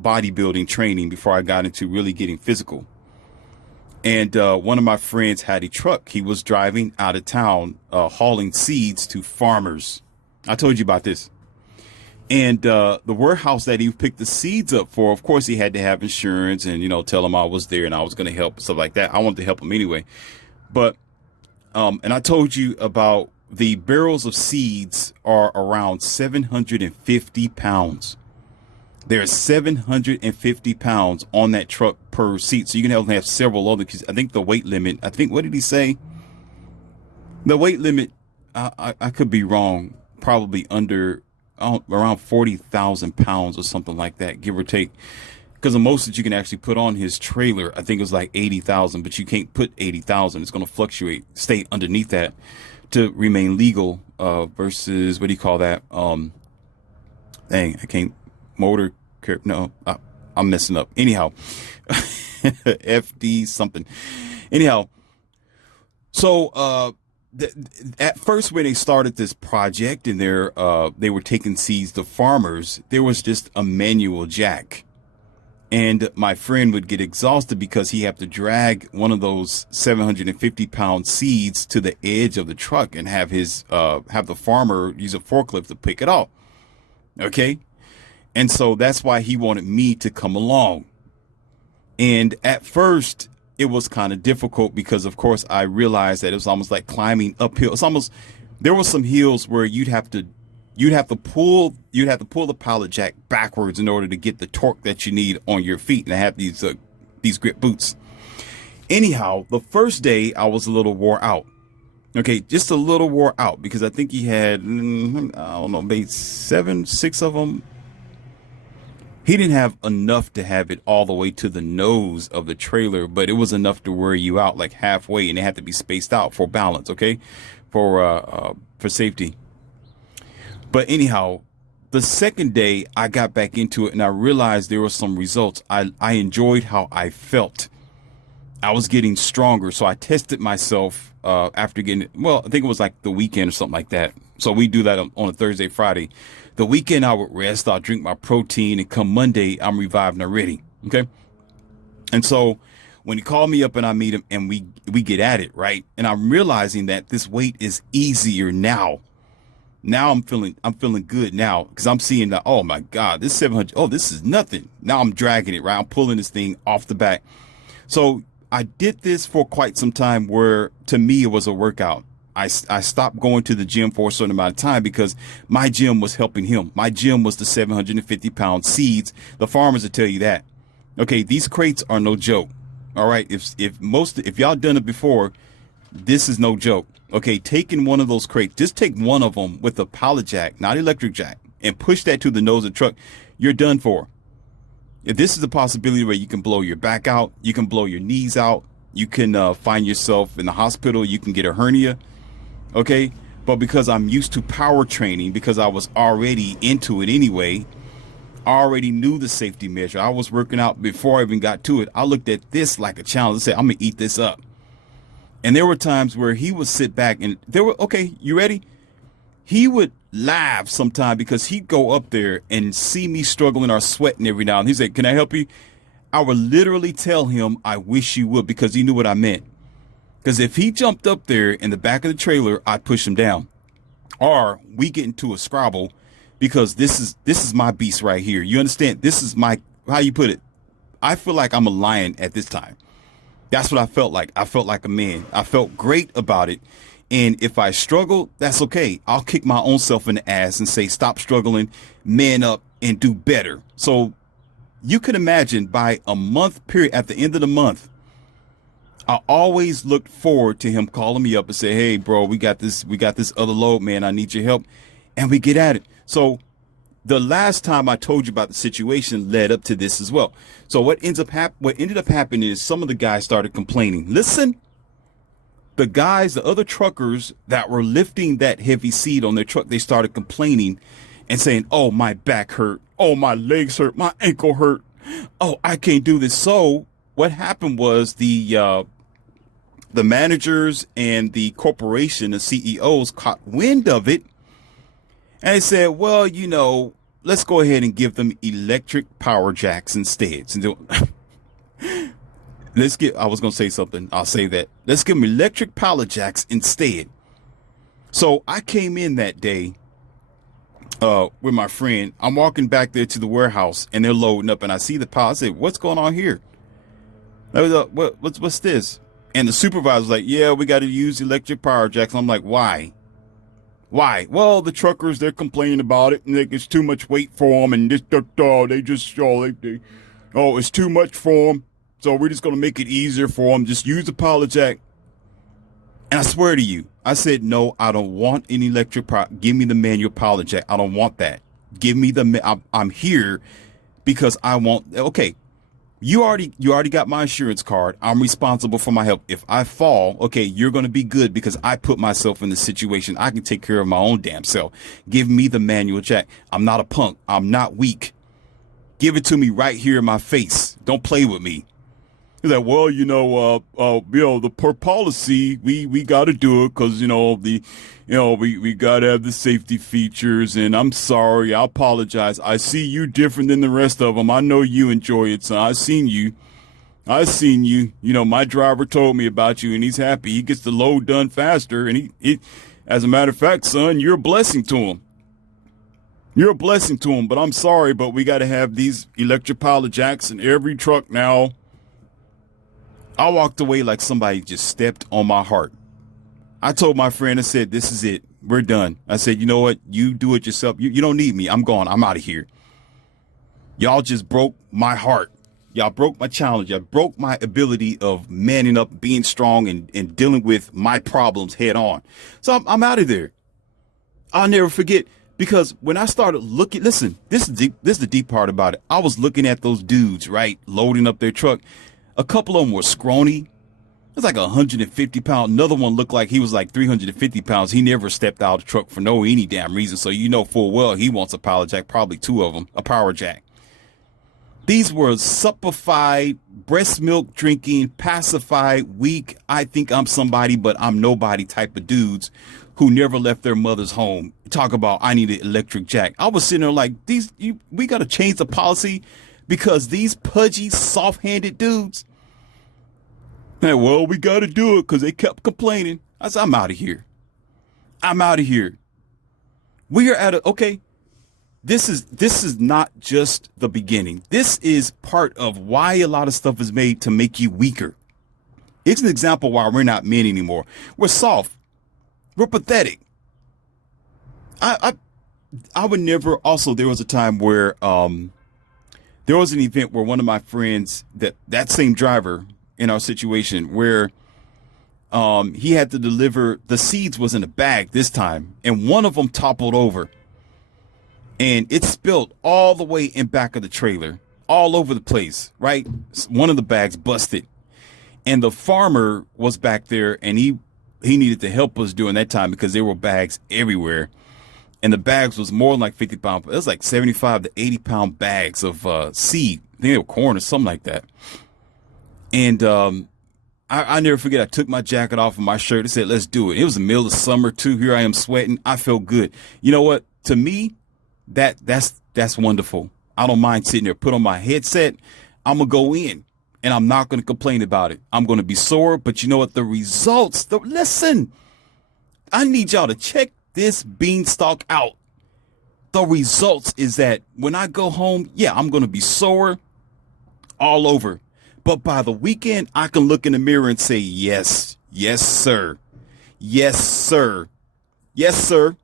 bodybuilding training before I got into really getting physical. And one of my friends had a truck. He was driving out of town, hauling seeds to farmers. I told you about this. And the warehouse that he picked the seeds up for, of course, he had to have insurance and, tell him I was there and I was going to help, stuff like that. I wanted to help him anyway. But and I told you about the barrels of seeds are around 750 pounds. There's 750 pounds on that truck per seat. So you can have several other, because I think the weight limit, what did he say? The weight limit, I could be wrong, probably under around 40,000 pounds or something like that, give or take, because the most that you can actually put on his trailer, I think it was like 80,000, but you can't put 80,000. It's going to fluctuate, stay underneath that to remain legal, versus, what do you call that? I can't, I'm messing up. Anyhow, FD something. Anyhow, so, at first, when they started this project and they were taking seeds to farmers, there was just a manual jack. And my friend would get exhausted because he had to drag one of those 750 pound seeds to the edge of the truck and have the farmer use a forklift to pick it up. Okay. And so that's why he wanted me to come along. And at first, it was kind of difficult because, of course, I realized that it was almost like climbing uphill. There were some hills where you'd have to pull the pallet jack backwards in order to get the torque that you need on your feet. And I have these grip boots. Anyhow, the first day I was a little wore out. Okay, just a little wore out because I think he had, I don't know, maybe 6 of them. He didn't have enough to have it all the way to the nose of the trailer, but it was enough to wear you out like halfway, and they had to be spaced out for balance, okay, for safety. But anyhow, the second day I got back into it and I realized there were some results. I enjoyed how I felt. I was getting stronger. So I tested myself after getting, well, I think it was like the weekend or something like that. So we do that on a Thursday, Friday. The weekend I would rest, I'll drink my protein, and come Monday, I'm revived and I'm ready. Okay. And so when he called me up and I meet him and we get at it, right? And I'm realizing that this weight is easier now. Now I'm feeling good now because I'm seeing that, oh my God, this 700, oh, this is nothing. Now I'm dragging it, right? I'm pulling this thing off the back. So I did this for quite some time where to me it was a workout. I stopped going to the gym for a certain amount of time because my gym was helping him. My gym was the 750-pound seeds. The farmers will tell you that. Okay, these crates are no joke. All right, if y'all done it before, this is no joke. Okay, taking one of those crates, just take one of them with a pallet jack, not electric jack, and push that to the nose of the truck, you're done for. If this is a possibility where you can blow your back out, you can blow your knees out, you can find yourself in the hospital, you can get a hernia. Okay, but because I'm used to power training, because I was already into it anyway, I already knew the safety measure. I was working out before I even got to it. I looked at this like a challenge. I said, I'm going to eat this up. And there were times where he would sit back and okay, you ready? He would laugh sometime because he'd go up there and see me struggling or sweating every now and then. He said, can I help you? I would literally tell him, I wish you would, because he knew what I meant. Because if he jumped up there in the back of the trailer, I'd push him down. Or we get into a scrabble because this is my beast right here. You understand? This is my, how you put it? I feel like I'm a lion at this time. That's what I felt like. I felt like a man. I felt great about it. And if I struggle, that's okay. I'll kick my own self in the ass and say, stop struggling, man up, and do better. So you can imagine by a month period, at the end of the month, I always looked forward to him calling me up and say, hey, bro, we got this other load, man. I need your help. And we get at it. So the last time I told you about the situation led up to this as well. So what ended up happening is some of the guys started complaining. Listen, the other truckers that were lifting that heavy seed on their truck, they started complaining and saying, oh, my back hurt. Oh, my legs hurt. My ankle hurt. Oh, I can't do this. So what happened was the managers and the corporation, the CEOs, caught wind of it. And they said, well, you know, let's go ahead and give them electric power jacks instead. I was going to say something. I'll say that. Let's give them electric power jacks instead. So I came in that day with my friend. I'm walking back there to the warehouse and they're loading up and I see the power. I said, what's going on here? What's this? And the supervisor was like, yeah, we got to use electric power jacks. I'm like, why? Why? Well, the truckers, they're complaining about it and it's too much weight for them. And it's too much for them. So we're just going to make it easier for them. Just use the power jack. And I swear to you, I said, no, I don't want any electric power. Give me the manual power jack. I don't want that. Give me I'm here because I want, okay. You already got my insurance card. I'm responsible for my health. If I fall, okay, you're going to be good because I put myself in this situation. I can take care of my own damn self. Give me the manual jack. I'm not a punk. I'm not weak. Give it to me right here in my face. Don't play with me. He's like, well, the per policy, we got to do it because, we got to have the safety features. And I'm sorry. I apologize. I see you different than the rest of them. I know you enjoy it, son. I've seen you. My driver told me about you and he's happy. He gets the load done faster. And he as a matter of fact, son, you're a blessing to him. You're a blessing to him. But I'm sorry, but we got to have these electric power jacks in every truck now. I walked away like somebody just stepped on my heart. I told my friend, I said, this is it. We're done. I said, you know what? You do it yourself. You don't need me. I'm gone. I'm out of here. Y'all just broke my heart. Y'all broke my challenge. Y'all broke my ability of manning up, being strong and dealing with my problems head on. So I'm out of there. I'll never forget because when I started looking, listen, this is the deep part about it. I was looking at those dudes, right? Loading up their truck. A couple of them were scrawny. It's like 150 pounds. Another one looked like he was like 350 pounds. He never stepped out of the truck for any damn reason. So you know full well he wants a power jack, probably two of them, a power jack. These were suppified, breast milk drinking, pacified, weak, I think I'm somebody but I'm nobody type of dudes who never left their mother's home. Talk about, I need an electric jack. I was sitting there like, we got to change the policy because these pudgy, soft-handed dudes, hey, well, we got to do it because they kept complaining. I said, I'm out of here. I'm out of here. We are at okay. This is not just the beginning. This is part of why a lot of stuff is made to make you weaker. It's an example why we're not men anymore. We're soft. We're pathetic. I would never. Also, there was a time where there was an event where one of my friends, that same driver in our situation, where he had to deliver, the seeds was in a bag this time, and one of them toppled over. And it spilled all the way in back of the trailer, all over the place, right? One of the bags busted. And the farmer was back there, and he needed to help us during that time because there were bags everywhere. And the bags was more than like 50 pounds. It was like 75 to 80 pound bags of seed. I think they were corn or something like that. And I never forget, I took my jacket off of my shirt and said, let's do it. It was the middle of summer, too. Here I am sweating. I felt good. You know what? To me, that's wonderful. I don't mind sitting there, put on my headset. I'm going to go in and I'm not going to complain about it. I'm going to be sore, but you know what? The results, listen, I need y'all to check this beanstalk out. The results is that when I go home, yeah, I'm going to be sore all over. But by the weekend, I can look in the mirror and say, yes, yes, sir. Yes, sir. Yes, sir.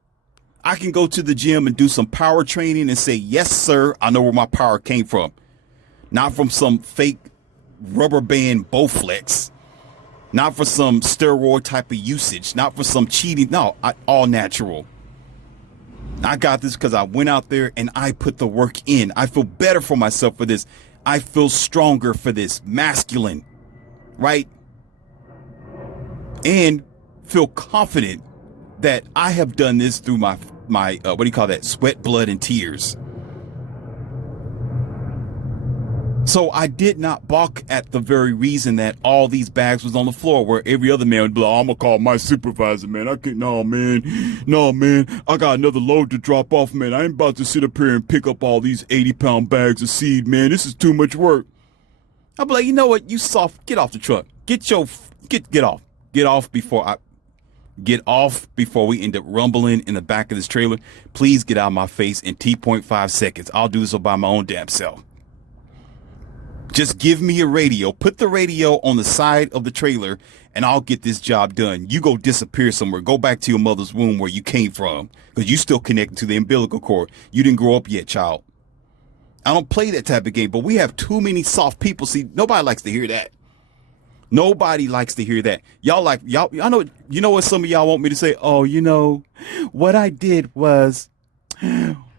I can go to the gym and do some power training and say, yes, sir, I know where my power came from. Not from some fake rubber band Bowflex. Not for some steroid type of usage. Not for some cheating. No, all natural. I got this because I went out there and I put the work in. I feel better for myself for this. I feel stronger for this. Masculine. Right? And feel confident that I have done this through my what do you call that? Sweat, blood, and tears. So I did not balk at the very reason that all these bags was on the floor, where every other man would be like, oh, I'm gonna call my supervisor, man. No, man. I got another load to drop off, man. I ain't about to sit up here and pick up all these 80-pound bags of seed, man. This is too much work. I'd be like, you know what? You soft, get off the truck. Get off. Get off before we end up rumbling in the back of this trailer. Please get out of my face in T.5 seconds. I'll do this all by my own damn self. Just give me a radio. Put the radio on the side of the trailer and I'll get this job done. You go disappear somewhere. Go back to your mother's womb where you came from, because you still connected to the umbilical cord. You didn't grow up yet, child. I don't play that type of game, but we have too many soft people. See, nobody likes to hear that. Nobody likes to hear that. Y'all, I know, you know what some of y'all want me to say? Oh, you know, what I did was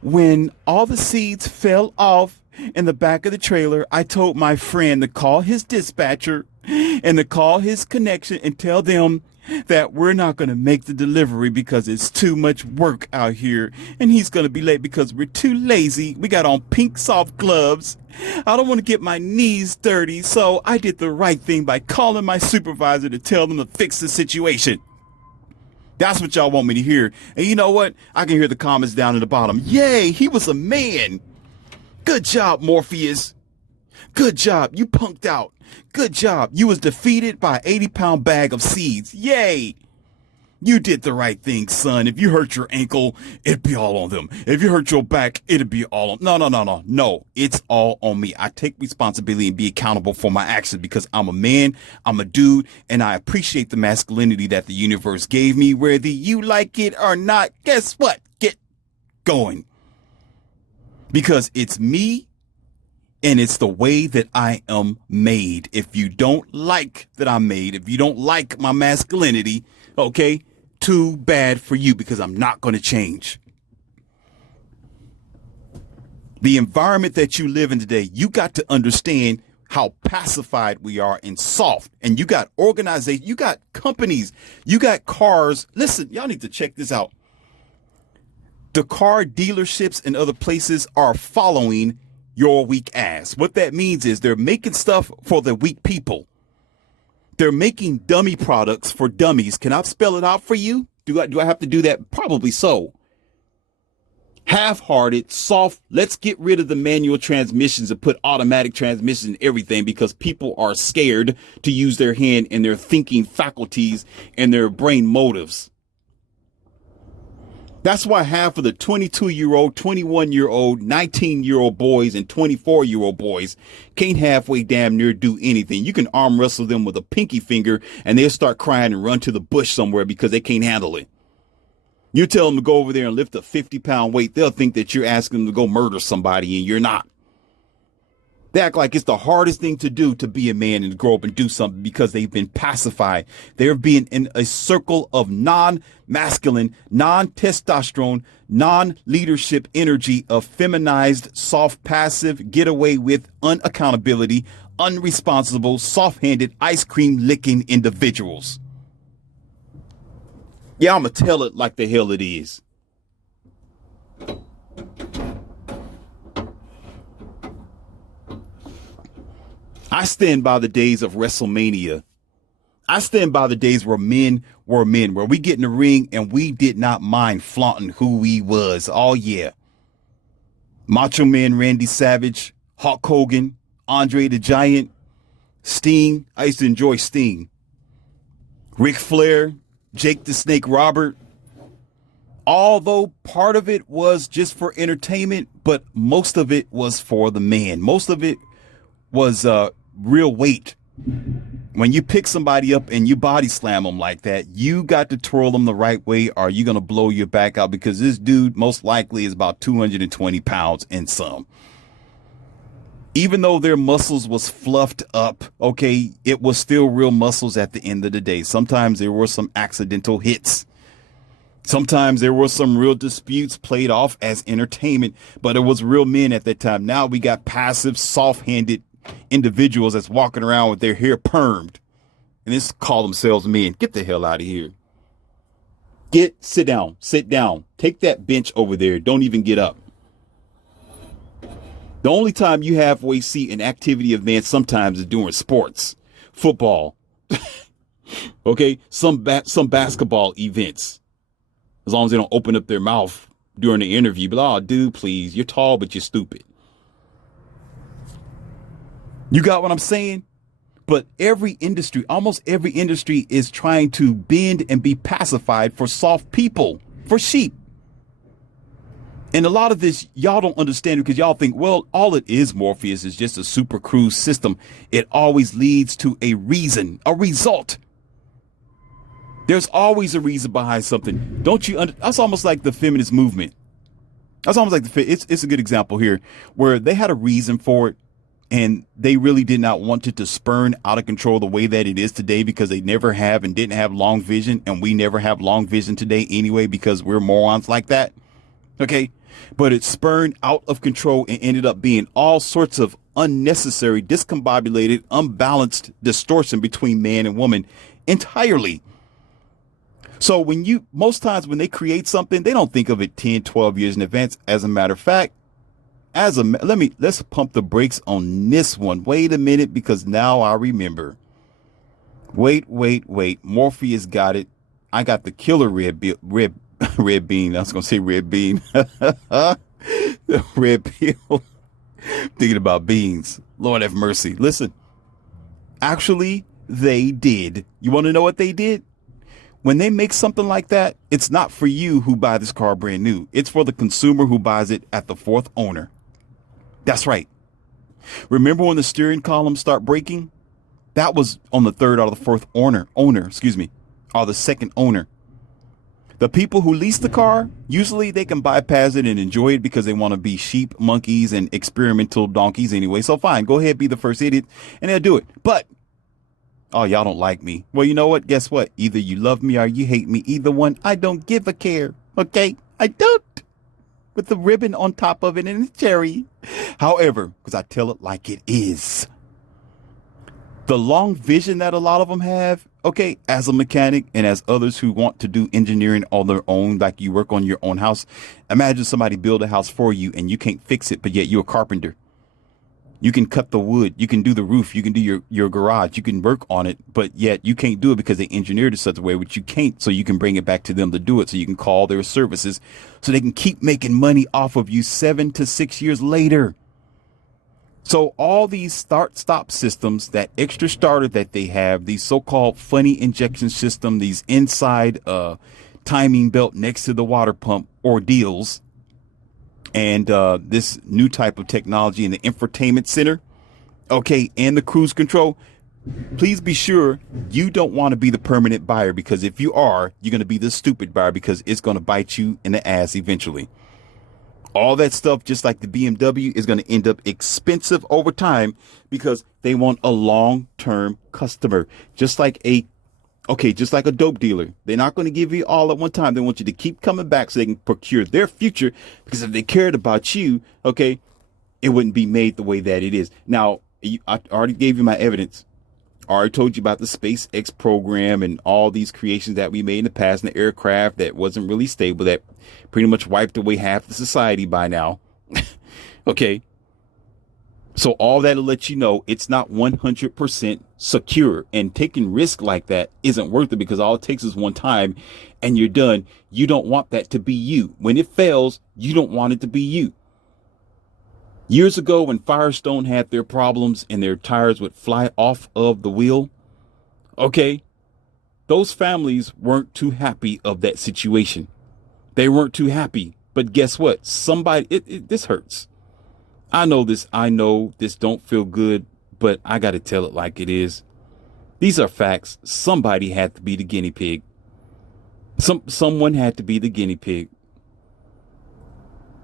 when all the seeds fell off in the back of the trailer, I told my friend to call his dispatcher and to call his connection and tell them that we're not going to make the delivery because it's too much work out here. And he's going to be late because we're too lazy. We got on pink soft gloves. I don't want to get my knees dirty. So I did the right thing by calling my supervisor to tell them to fix the situation. That's what y'all want me to hear. And you know what? I can hear the comments down at the bottom. Yay, he was a man. Good job, Morpheus. Good job. You punked out. Good job. You was defeated by an 80-pound bag of seeds. Yay. You did the right thing, son. If you hurt your ankle, it'd be all on them. If you hurt your back, it'd be all on. No, it's all on me. I take responsibility and be accountable for my actions because I'm a man, I'm a dude, and I appreciate the masculinity that the universe gave me. Whether you like it or not, guess what? Get going. Because it's me. And it's the way that I am made. If you don't like that I'm made, if you don't like my masculinity, okay, too bad for you, because I'm not going to change. The environment that you live in today, you got to understand how pacified we are and soft. And you got organization, you got companies, you got cars. Listen, y'all need to check this out. The car dealerships and other places are following your weak ass. What that means is they're making stuff for the weak people. They're making dummy products for dummies. Can I spell it out for you? Do I have to do that? Probably so. Half-hearted, soft. Let's get rid of the manual transmissions and put automatic transmissions in everything because people are scared to use their hand and their thinking faculties and their brain motives. That's why half of the 22-year-old, 21-year-old, 19-year-old boys and 24-year-old boys can't halfway damn near do anything. You can arm wrestle them with a pinky finger and they'll start crying and run to the bush somewhere because they can't handle it. You tell them to go over there and lift a 50-pound weight, they'll think that you're asking them to go murder somebody and you're not. They act like it's the hardest thing to do to be a man and to grow up and do something because they've been pacified. They're being in a circle of non-masculine, non-testosterone, non-leadership energy of feminized, soft, passive, get away with, unaccountability, unresponsible, soft-handed, ice cream licking individuals. Yeah, I'm going to tell it like the hell it is. I stand by the days of WrestleMania. I stand by the days where men were men, where we get in the ring and we did not mind flaunting who we was. Oh, yeah. Macho Man Randy Savage, Hulk Hogan, Andre the Giant, Sting. I used to enjoy Sting. Ric Flair, Jake the Snake Robert. Although part of it was just for entertainment, but most of it was for the man. Most of it was real weight. When you pick somebody up and you body slam them like that, you got to twirl them the right way or you're going to blow your back out because this dude most likely is about 220 pounds and some. Even though their muscles was fluffed up, okay, it was still real muscles at the end of the day. Sometimes there were some accidental hits. Sometimes there were some real disputes played off as entertainment, but it was real men at that time. Now we got passive, soft-handed individuals that's walking around with their hair permed and just call themselves men. Get the hell out of here. Sit down, take that bench over there. Don't even get up. The only time you halfway see an activity of man sometimes is during sports, football, okay, some basketball events. As long as they don't open up their mouth during the interview, but oh, dude, please, you're tall, but you're stupid. You got what I'm saying? But every industry, almost every industry is trying to bend and be pacified for soft people, for sheep. And a lot of this, y'all don't understand because y'all think, well, all it is, Morpheus, is just a super cruise system. It always leads to a reason, a result. There's always a reason behind something. Don't you? That's almost like the feminist movement. That's almost like it's a good example here where they had a reason for it. And they really did not want it to spurn out of control the way that it is today because they never have and didn't have long vision. And we never have long vision today anyway because we're morons like that. OK, but it spurned out of control and ended up being all sorts of unnecessary, discombobulated, unbalanced distortion between man and woman entirely. So most times when they create something, they don't think of it 10, 12 years in advance. As a matter of fact, let's pump the brakes on this one. Wait a minute, because now I remember. Wait. Morpheus got it. I got the killer red bean. I was going to say red bean. The red pill. Thinking about beans. Lord have mercy. Listen, actually, they did. You want to know what they did? When they make something like that, it's not for you who buy this car brand new. It's for the consumer who buys it at the fourth owner. That's right. Remember when the steering columns start breaking? That was on the third or the fourth owner, or the second owner. The people who lease the car, usually they can bypass it and enjoy it because they want to be sheep, monkeys, and experimental donkeys anyway. So fine, go ahead, be the first idiot, and they'll do it. But, oh, y'all don't like me. Well, you know what? Guess what? Either you love me or you hate me. Either one, I don't give a care. Okay? I don't. With the ribbon on top of it and the cherry. However, because I tell it like it is. The long vision that a lot of them have, okay, as a mechanic and as others who want to do engineering on their own, like you work on your own house. Imagine somebody build a house for you and you can't fix it, but yet you're a carpenter. You can cut the wood, you can do the roof, you can do your garage, you can work on it, but yet you can't do it because they engineered it such a way which you can't. So you can bring it back to them to do it. So you can call their services so they can keep making money off of you 7 to 6 years later. So all these start-stop systems, that extra starter that they have, these so-called funny injection system, these inside timing belt next to the water pump ordeals, and this new type of technology in the infotainment center, okay, and the cruise control, please be sure you don't want to be the permanent buyer, because if you are, you're going to be the stupid buyer because it's going to bite you in the ass eventually. All that stuff, just like the BMW, is going to end up expensive over time because they want a long-term customer, just like a dope dealer. They're not going to give you all at one time. They want you to keep coming back so they can procure their future, because if they cared about you, okay, it wouldn't be made the way that it is. Now, I already gave you my evidence. I already told you about the SpaceX program and all these creations that we made in the past, and the aircraft that wasn't really stable, that pretty much wiped away half the society by now. Okay. So all that'll let you know it's not 100% secure, and taking risk like that isn't worth it, because all it takes is one time and you're done. You don't want that to be you. When it fails, you don't want it to be you. Years ago, when Firestone had their problems and their tires would fly off of the wheel, okay, those families weren't too happy of that situation. They weren't too happy. But guess what? This hurts. I know this don't feel good, but I got to tell it like it is. These are facts. Somebody had to be the guinea pig. Someone had to be the guinea pig.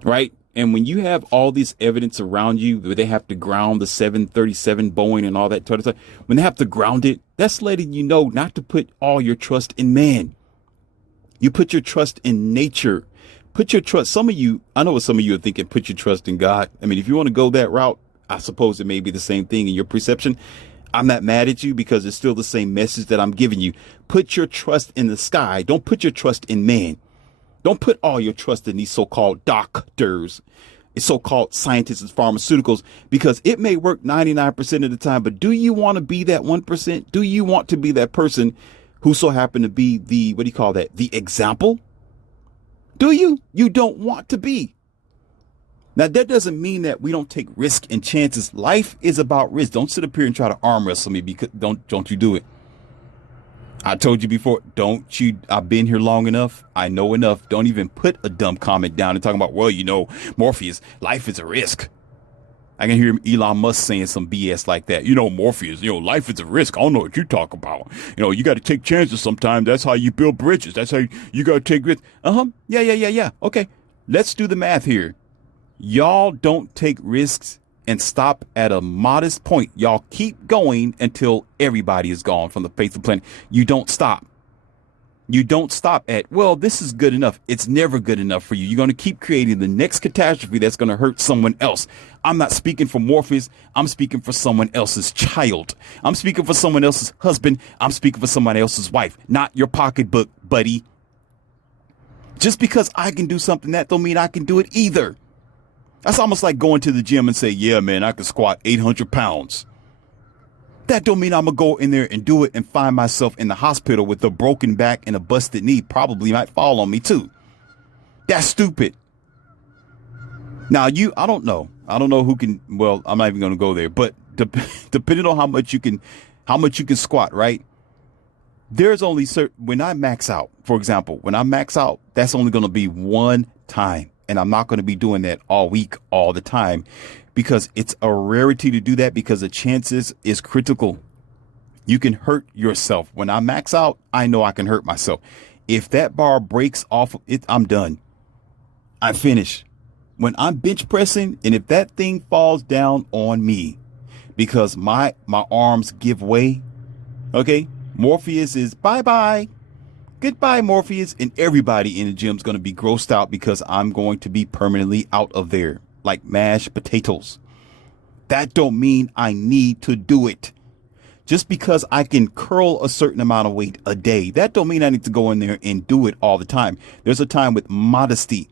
Right? And when you have all this evidence around you, where they have to ground the 737 Boeing and all that sort of stuff, when they have to ground it, that's letting you know not to put all your trust in man. You put your trust in nature. Put your trust. Some of you, I know what some of you are thinking, put your trust in God. I mean, if you want to go that route, I suppose it may be the same thing in your perception. I'm not mad at you, because it's still the same message that I'm giving you. Put your trust in the sky. Don't put your trust in man. Don't put all your trust in these so-called doctors, so-called scientists and pharmaceuticals, because it may work 99% of the time. But do you want to be that 1%? Do you want to be that person who so happen to be the example? Do you? You don't want to be. Now, that doesn't mean that we don't take risk and chances. Life is about risk. Don't sit up here and try to arm wrestle me, because don't you do it. I told you before, I've been here long enough. I know enough. Don't even put a dumb comment down and talking about, well, Morpheus, life is a risk. I can hear Elon Musk saying some BS like that. Morpheus, life is a risk. I don't know what you talk about. You got to take chances sometimes. That's how you build bridges. That's how you got to take risks. Yeah. Okay. Let's do the math here. Y'all don't take risks and stop at a modest point. Y'all keep going until everybody is gone from the face of the planet. You don't stop. You don't stop at, well, this is good enough. It's never good enough for you. You're going to keep creating the next catastrophe that's going to hurt someone else. I'm not speaking for Morpheus. I'm speaking for someone else's child. I'm speaking for someone else's husband. I'm speaking for someone else's wife, not your pocketbook, buddy. Just because I can do something, that don't mean I can do it either. That's almost like going to the gym and say, yeah, man, I can squat 800 pounds. That don't mean I'm going to go in there and do it and find myself in the hospital with a broken back and a busted knee. Probably might fall on me too. That's stupid. Now, I don't know. I don't know who can, well, I'm not even going to go there, but depending on how much you can squat, right? There's only when I max out, for example, that's only going to be one time. And I'm not going to be doing that all week, all the time, because it's a rarity to do that, because the chances is critical. You can hurt yourself. When I max out, I know I can hurt myself. If that bar breaks off it, I'm done. I'm finished. When I'm bench pressing, and if that thing falls down on me because my arms give way, okay, Morpheus is bye-bye. Goodbye, Morpheus. And everybody in the gym is going to be grossed out, because I'm going to be permanently out of there like mashed potatoes. That don't mean I need to do it. Just because I can curl a certain amount of weight a day, that don't mean I need to go in there and do it all the time. There's a time with modesty.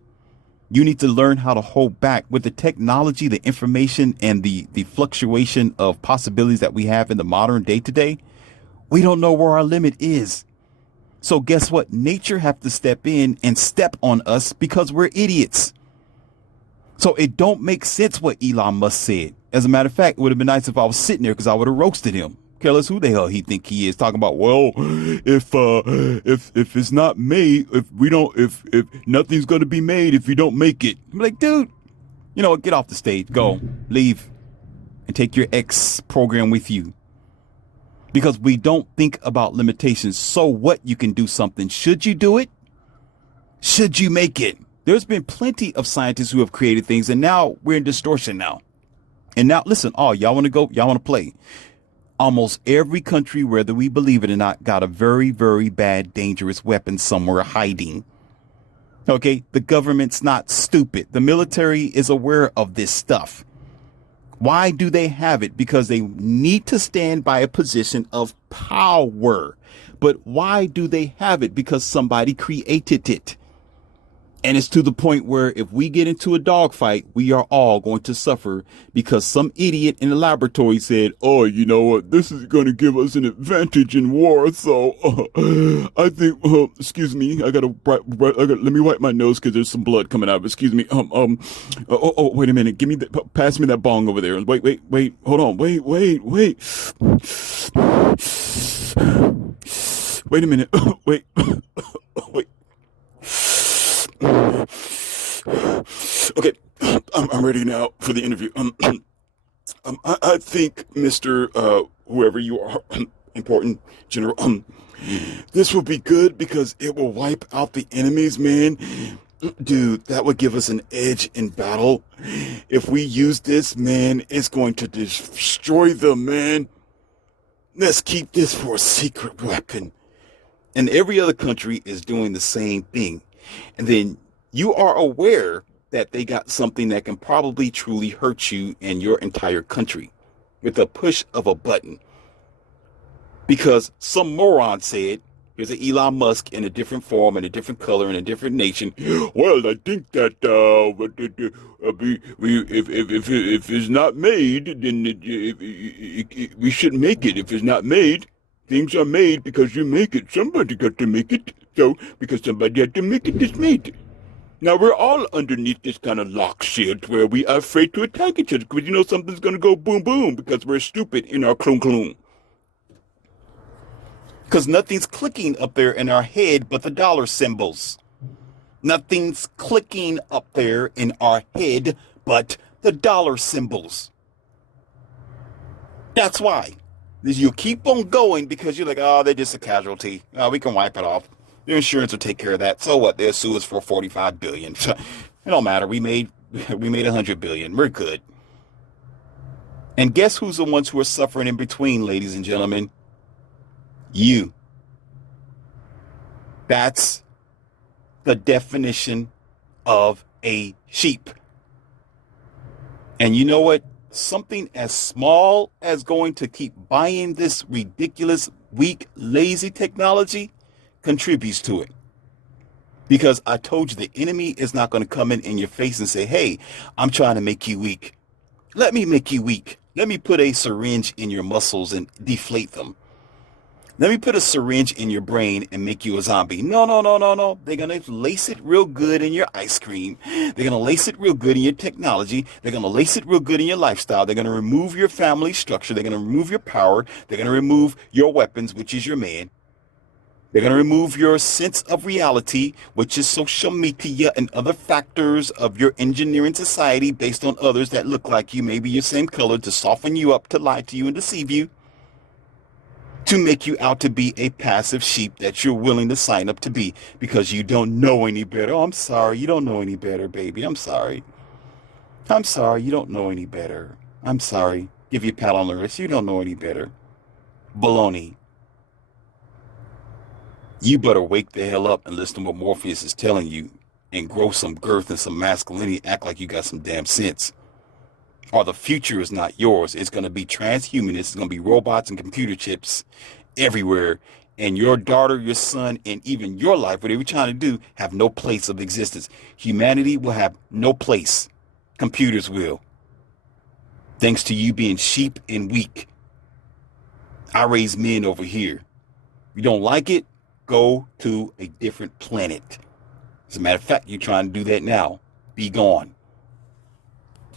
You need to learn how to hold back with the technology, the information, and the fluctuation of possibilities that we have in the modern day today. We don't know where our limit is. So guess what? Nature have to step in and step on us because we're idiots. So it don't make sense what Elon Musk said. As a matter of fact, it would have been nice if I was sitting there because I would have roasted him. Careless who the hell he think he is, talking about, well, if it's not made, if nothing's going to be made if you don't make it. I'm like, dude, you know what? Get off the stage, go, leave, and take your X program with you. Because we don't think about limitations. So what? You can do something. Should you do it? Should you make it? There's been plenty of scientists who have created things, and now we're in distortion now. And now, listen, y'all want to go? Y'all want to play? Almost every country, whether we believe it or not, got a very, very bad, dangerous weapon somewhere hiding. Okay, the government's not stupid. The military is aware of this stuff. Why do they have it? Because they need to stand by a position of power. But why do they have it? Because somebody created it. And it's to the point where if we get into a dogfight, we are all going to suffer because some idiot in the laboratory said, oh, you know what? This is going to give us an advantage in war. So I think, excuse me, let me wipe my nose because there's some blood coming out. Excuse me. Wait a minute. Pass me that bong over there. Wait. Hold on. Wait. Wait a minute. Wait. Okay, I'm ready now for the interview. I think, Mr. Whoever you are, important general, this will be good because it will wipe out the enemies, man. Dude, that would give us an edge in battle. If we use this, man, it's going to destroy them, man. Let's keep this for a secret weapon. And every other country is doing the same thing. And then you are aware that they got something that can probably truly hurt you and your entire country with a push of a button. Because some moron said, here's an Elon Musk in a different form, in a different color, in a different nation. Well, I think that if it's not made, then we should make it. If it's not made, things are made because you make it. Somebody got to make it. So, because somebody had to make it, it's made. Now, we're all underneath this kind of lock shit where we are afraid to attack each other because you know something's going to go boom, boom because we're stupid in our clum, clum. Because nothing's clicking up there in our head but the dollar symbols. Nothing's clicking up there in our head but the dollar symbols. That's why. You keep on going because you're like, oh, they're just a casualty. Oh, we can wipe it off. Their insurance will take care of that. So what? They'll sue us for $45 billion. It don't matter. We made $100 billion. We're good. And guess who's the ones who are suffering in between, ladies and gentlemen? You. That's the definition of a sheep. And you know what? Something as small as going to keep buying this ridiculous, weak, lazy technology contributes to it. Because I told you the enemy is not going to come in your face and say, hey, I'm trying to make you weak. Let me make you weak. Let me put a syringe in your muscles and deflate them. Let me put a syringe in your brain and make you a zombie. No. They're going to lace it real good in your ice cream. They're going to lace it real good in your technology. They're going to lace it real good in your lifestyle. They're going to remove your family structure. They're going to remove your power. They're going to remove your weapons, which is your man. They're going to remove your sense of reality, which is social media and other factors of your engineering society based on others that look like you, maybe your same color, to soften you up, to lie to you and deceive you, to make you out to be a passive sheep that you're willing to sign up to be because you don't know any better. Oh, I'm sorry. You don't know any better, baby. I'm sorry. You don't know any better. I'm sorry. Give you a pat on the wrist. You don't know any better. Baloney. You better wake the hell up and listen to what Morpheus is telling you and grow some girth and some masculinity. Act like you got some damn sense. or the future is not yours. It's going to be transhumanist. It's going to be robots and computer chips everywhere. And your daughter, your son, and even your life, whatever you're trying to do, have no place of existence. Humanity will have no place. Computers will. Thanks to you being sheep and weak. I raise men over here. If you don't like it, go to a different planet. As a matter of fact, you're trying to do that now. Be gone.